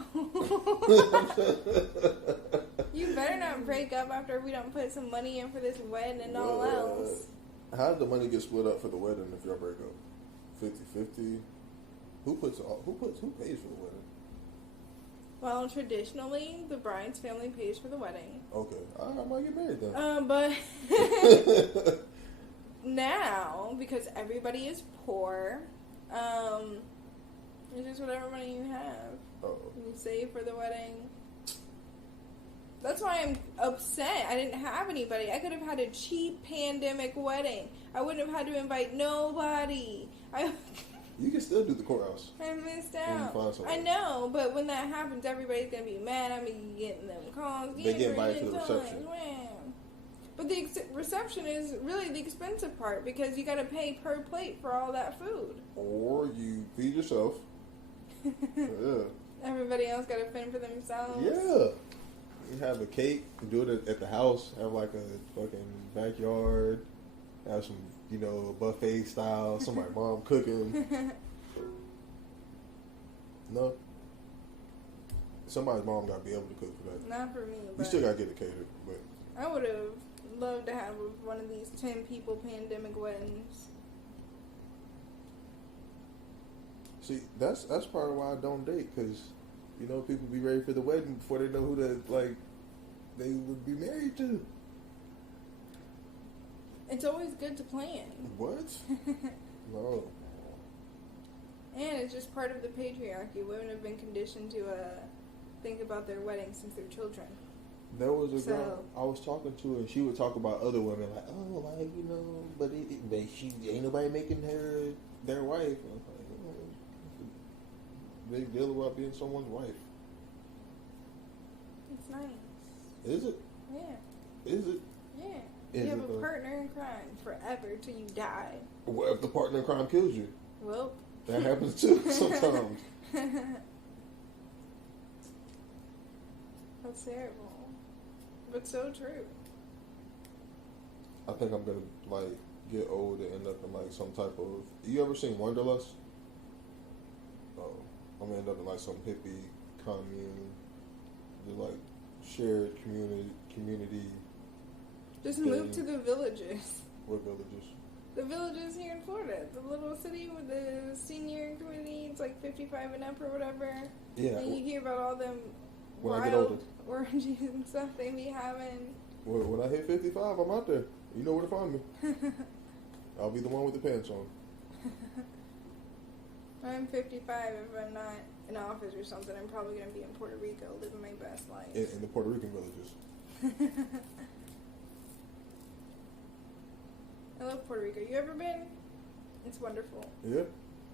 You better not break up after we don't put some money in for this wedding and all else. How does the money get split up for the wedding if y'all break up? 50-50? Who pays for the wedding? Well, traditionally, the bride's family pays for the wedding. Okay, I might get married then. But now, because everybody is poor, it's just whatever money you have. Oh. You save for the wedding. That's why I'm upset. I didn't have anybody. I could have had a cheap pandemic wedding. I wouldn't have had to invite nobody. You can still do the courthouse. I missed When you out. find somebody. I know, but when that happens, everybody's gonna be mad. I'm gonna be getting them calls. They get invited to the reception. But the reception is really the expensive part because you gotta pay per plate for all that food. Or you feed yourself. Yeah. Everybody else gotta fend for themselves. Yeah. You have a cake, do it at the house, have like a fucking backyard, have some, buffet style, somebody mom cooking. No. Somebody's mom gotta be able to cook for that. Not for me, You but still gotta get it catered, but I would have loved to have one of these 10 people pandemic weddings. see, that's part of why I don't date, because people be ready for the wedding before they know who they would be married to. It's always good to plan. What? No. And it's just part of the patriarchy. Women have been conditioned to think about their wedding since they're children. There was a girl I was talking to, and she would talk about other women, like, but she ain't nobody making her their wife. I was like, big deal about being someone's wife. It's nice. Is it? Yeah. Is it? Yeah. Is You have it, a though? partner in crime forever till you die. What if the partner in crime kills you? Well. That happens too sometimes. That's terrible. But so true. I think I'm gonna get old and end up in some type of. You ever seen Wanderlust? Oh, I'm gonna end up in some hippie commune, just shared community. Just thing. move to the villages. What villages? The villages here in Florida. The little city with the senior community. It's 55 and up or whatever. Yeah. And you hear about all them When I get wild older. orgies and stuff they be having. Well, when I hit 55, I'm out there. You know where to find me. I'll be the one with the pants on. I'm 55. If I'm not in office or something, I'm probably going to be in Puerto Rico living my best life. In the Puerto Rican villages. I love Puerto Rico. You ever been? It's wonderful. Yeah.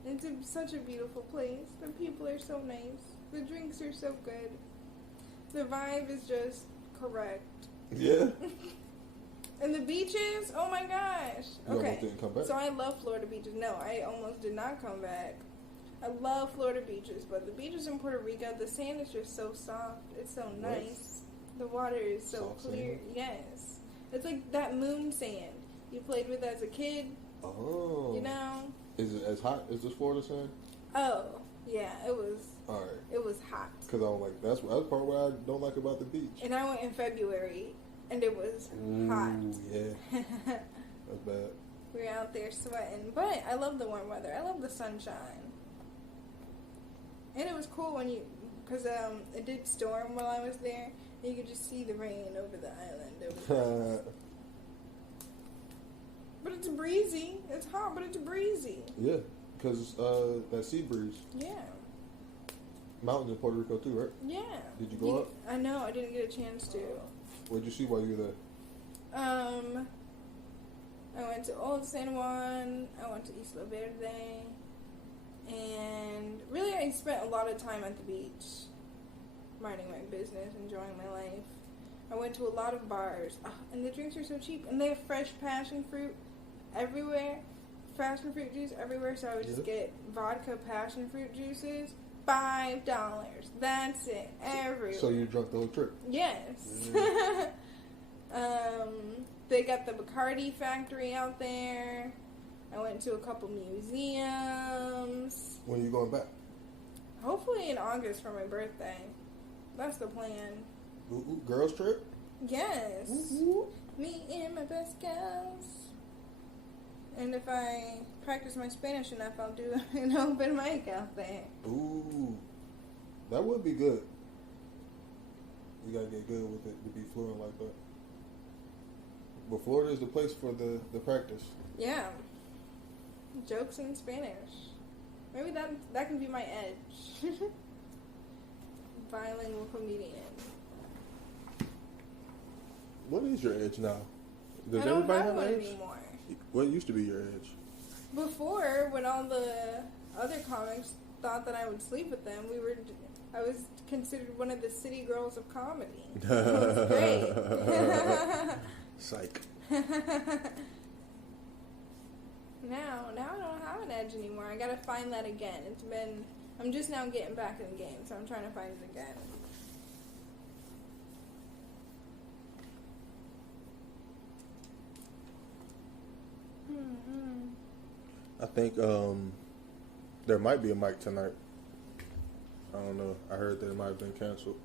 It's such a beautiful place. The people are so nice. The drinks are so good. The vibe is just correct. Yeah. And the beaches, oh my gosh. You almost didn't come back. So I love Florida beaches. No, I almost did not come back. I love Florida beaches, but the beaches in Puerto Rico, the sand is just so soft. It's so nice. The water is so Soft clear. sand? Yes. It's like that moon sand you played with as a kid. Oh. You know? Is it as hot as this Florida sand? Oh, yeah, it was. All right. It was hot. Because I don't like that's part what I don't like about the beach. And I went in February, and it was hot. Yeah. That's bad. We were out there sweating, but I love the warm weather. I love the sunshine. And it was cool because it did storm while I was there, and you could just see the rain over the island. It was nice. But it's breezy. It's hot, but it's breezy. Yeah, because that sea breeze. Yeah. Mountains in Puerto Rico too, right? Yeah. Did you go up? I know. I didn't get a chance to. What did you see while you were there? I went to Old San Juan. I went to Isla Verde. And really, I spent a lot of time at the beach, minding my business, enjoying my life. I went to a lot of bars, and the drinks are so cheap. And they have fresh passion fruit everywhere, passion fruit juice everywhere. So I would just get vodka passion fruit juices, $5. That's it, everywhere. So you drunk the whole trip? Yes. They got the Bacardi factory out there. I went to a couple museums. When are you going back? Hopefully in August for my birthday. That's the plan. Ooh, girls trip? Yes. Ooh. Me and my best girls. And if I practice my Spanish enough, I'll do an open mic out there. Ooh. That would be good. You gotta get good with it to be fluent like that. But Florida is the place for the practice. Yeah. Jokes in Spanish. Maybe that can be my edge. Bilingual comedian. What is your edge now? Does I don't everybody have have one an edge? anymore. What used to be your edge? Before, when all the other comics thought that I would sleep with them, I was considered one of the city girls of comedy. It was great. Psych. Now I don't have an edge anymore. I gotta find that again. I'm just now getting back in the game, so I'm trying to find it again. I think there might be a mic tonight. I don't know. I heard that it might have been canceled.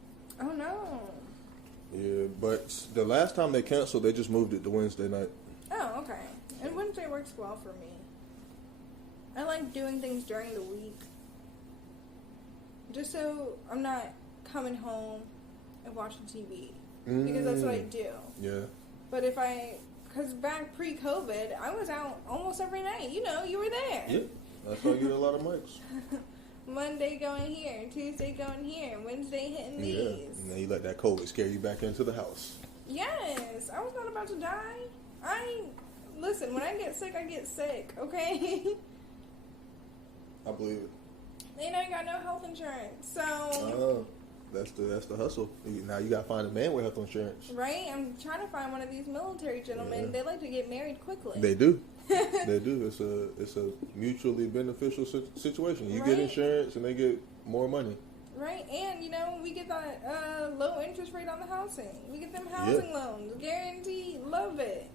Oh no. Yeah, but the last time they canceled, they just moved it to Wednesday night. Oh, okay. And Wednesday works well for me. I like doing things during the week. Just so I'm not coming home and watching TV. Because that's what I do. Yeah. But because back pre-COVID, I was out almost every night. You know, you were there. Yeah. That's why I get a lot of mics. Monday going here, Tuesday going here, Wednesday hitting Yeah. these. And then you let that COVID scare you back into the house. Yes, I was not about to die. Listen, when I get sick, okay? I believe it. And I got no health insurance, so... That's the hustle. Now you gotta find a man with health insurance. Right? I'm trying to find one of these military gentlemen. Yeah. They like to get married quickly. They do. They do. It's a mutually beneficial situation. You get insurance and they get more money. Right, and we get that low interest rate on the housing. We get them housing loans, guaranteed. Love it.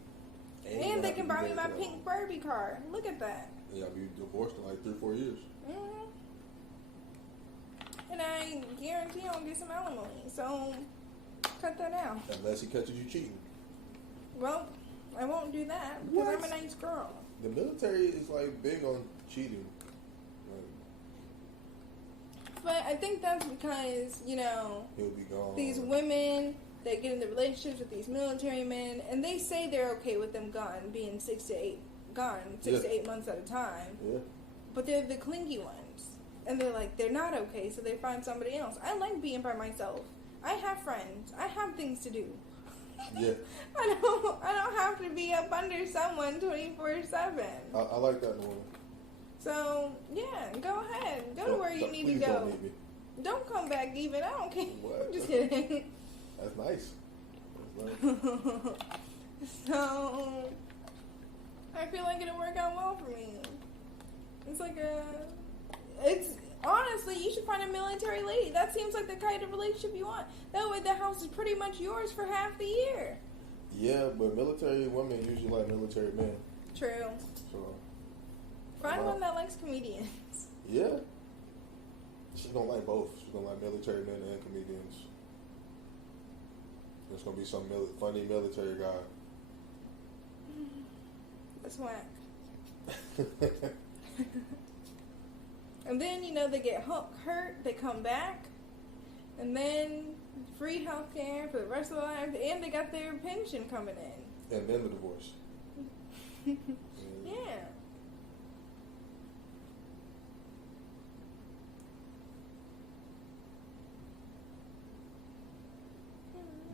And they can buy me my pink Barbie car. Look at that. Yeah, I'll be divorced in like 3-4 years. Mm-hmm. And I guarantee I'll get some alimony. So cut that out. Unless he catches you cheating. Well, I won't do that because I'm a nice girl. The military is like big on cheating. But I think that's because, He'll be gone. these women, they get into relationships with these military men, and they say they're okay with them being 6 to 8 months at a time. Yeah. But they're the clingy ones. And they're not okay, so they find somebody else. I like being by myself. I have friends. I have things to do. Yeah. I don't have to be up under someone 24/7. I like that one. So, yeah, go ahead. Go to where you need to go. Don't come back even. I don't care. What? Just kidding. That's nice. That's nice. So, I feel like it'll work out well for me. It's honestly, you should find a military lady. That seems like the kind of relationship you want. That way the house is pretty much yours for half the year. Yeah, but military women usually like military men. True. So Find one that likes comedians. yeah. She's gonna like both. She's gonna like military men and comedians. There's gonna be some funny military guy. That's whack. And then, they get hurt, they come back, and then free health care for the rest of their life, and they got their pension coming in. And then the divorce. Yeah.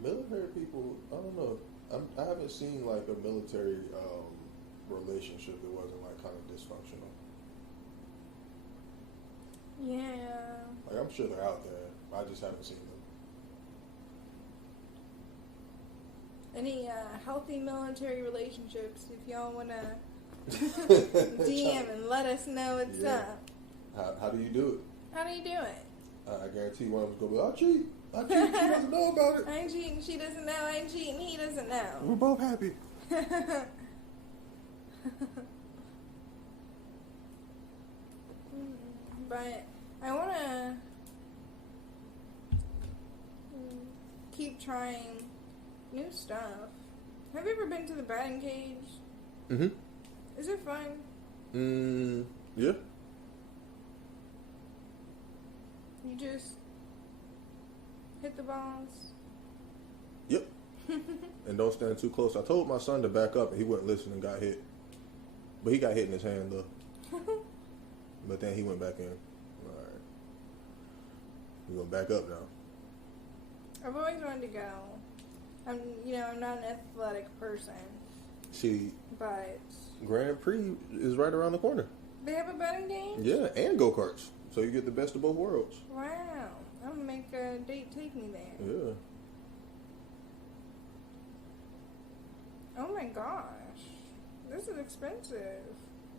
Military people, I don't know. I haven't seen like a military relationship that wasn't like kind of dysfunctional. Yeah. Like I'm sure they're out there. I just haven't seen them. Any healthy military relationships, if y'all want to DM and let us know what's up. How do you do it? How do you do it? I guarantee one of them's going to be, I cheat. She doesn't know about it. I ain't cheating, she doesn't know. I ain't cheating, he doesn't know. We're both happy. But I want to keep trying new stuff. Have you ever been to the batting cage? Mm-hmm. Is it fun? Yeah. You just hit the balls? Yep. And don't stand too close. I told my son to back up and he wouldn't listen and got hit. But he got hit in his hand though. But then he went back in. Alright. We're going to back up now. I've always wanted to go. I'm not an athletic person, See, but Grand Prix is right around the corner. they have a betting game? Yeah, and go-karts. So you get the best of both worlds. Wow. I'm going to make a date take me there. Yeah. Oh my gosh. This is expensive.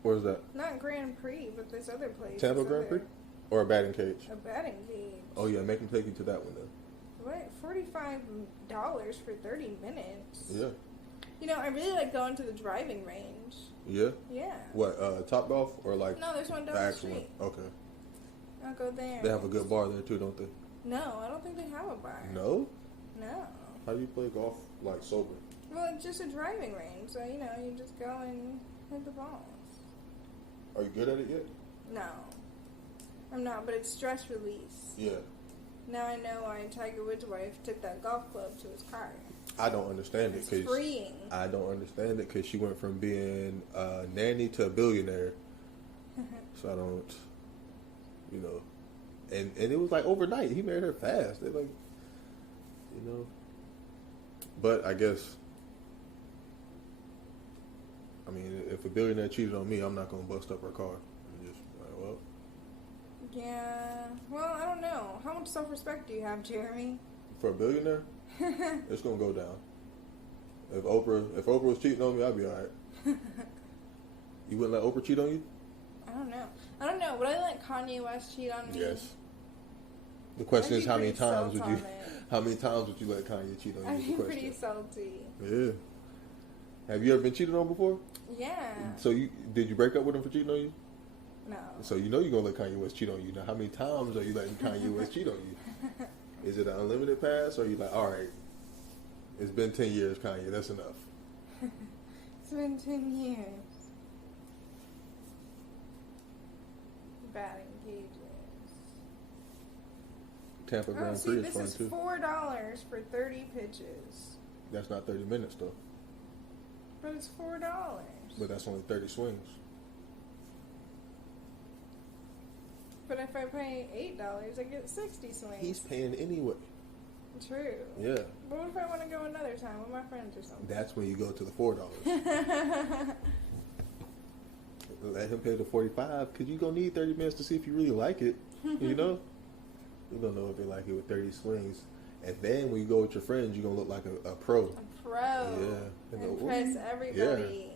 Where's that? Not Grand Prix, but this other place. Tampa this Grand other- Prix? Or a batting cage? A batting cage. Oh, yeah, make them take you to that one then. What? $45 for 30 minutes? Yeah. I really like going to the driving range. Yeah? Yeah. What, Top Golf or like No, there's one down the the actual one? street. Okay. I'll go there. They have a good bar there too, don't they? No, I don't think they have a bar. No? No. How do you play golf like sober? Well, it's just a driving range, so you just go and hit the balls. Are you good at it yet? No, I'm not, but it's stress release. Yeah. Now I know why Tiger Woods' wife took that golf club to his car. I don't understand it It's because freeing. I don't understand it because she went from being a nanny to a billionaire. So I don't, and it was like overnight. He married her fast. They like, But I guess, I mean, if a billionaire cheated on me, I'm not gonna bust up her car. I'm just like, well. Yeah. Well, I don't know. How much self-respect do you have, Jeremy? For a billionaire, it's gonna go down. If Oprah was cheating on me, I'd be all right. You wouldn't let Oprah cheat on you? I don't know. Would I let Kanye West cheat on me? Yes. The question I'd is be how many pretty times would salty you? on it. How many times would you let Kanye cheat on you? I'd Is be the pretty question. salty. Yeah. Have you ever been cheated on before? Yeah. So did you break up with him for cheating on you? No. So you're gonna let Kanye West cheat on you. Now, how many times are you letting Kanye West cheat on you? Is it an unlimited pass, or are you like, all right, it's been 10 years, Kanye, that's enough? It's been 10 years. Batting cages. Tampa Oh, Grand see, Prix is this fun is too. $4 for 30 pitches. That's not 30 minutes though, But it's $4. but that's only 30 swings. But if I pay $8, I get 60 swings. He's paying anyway. True. Yeah. But what if I want to go another time with my friends or something? That's when you go to the $4. Let him pay the 45 because you're going to need 30 minutes to see if you really like it. You know? You're going to know if they like it with 30 swings. And then when you go with your friends, you're going to look like a pro. A pro. Yeah. Impress everybody.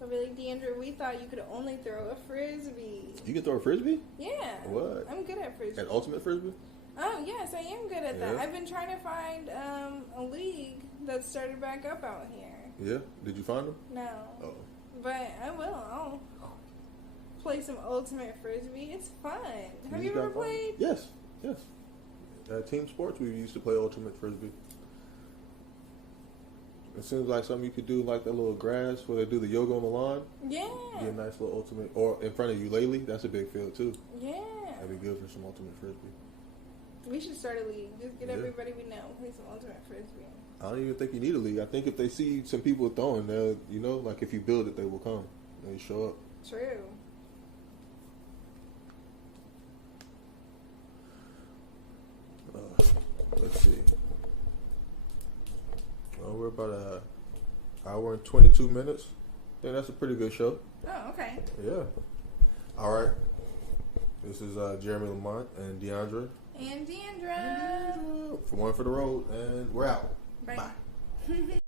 They'll be like, DeAndra, we thought you could only throw a frisbee. You can throw a frisbee? Yeah. What? I'm good at frisbee. An ultimate frisbee? Oh, yes, I am good at that. Yeah. I've been trying to find a league that started back up out here. Yeah. Did you find them? No. Oh. But I will. I'll play some ultimate frisbee. It's fun. Have you just ever got fun. played? Yes. Yes. Team sports, we used to play ultimate frisbee. It seems like something you could do like that little grass where they do the yoga on the lawn. Yeah. Get a nice little ultimate. Or in front of you lately, that's a big field too. Yeah. That'd be good for some ultimate frisbee. We should start a league. Just get Yeah. everybody we know play some ultimate frisbee. I don't even think you need a league. I think if they see some people throwing, they'll, like if you build it, they will come. They show up. True. Let's see. Well, we're about an hour and 22 minutes. I think that's a pretty good show. Oh, okay. Yeah. All right. This is Jeremy Lamont and DeAndra. And DeAndra. For One for the Road, and we're out. Bye. Bye.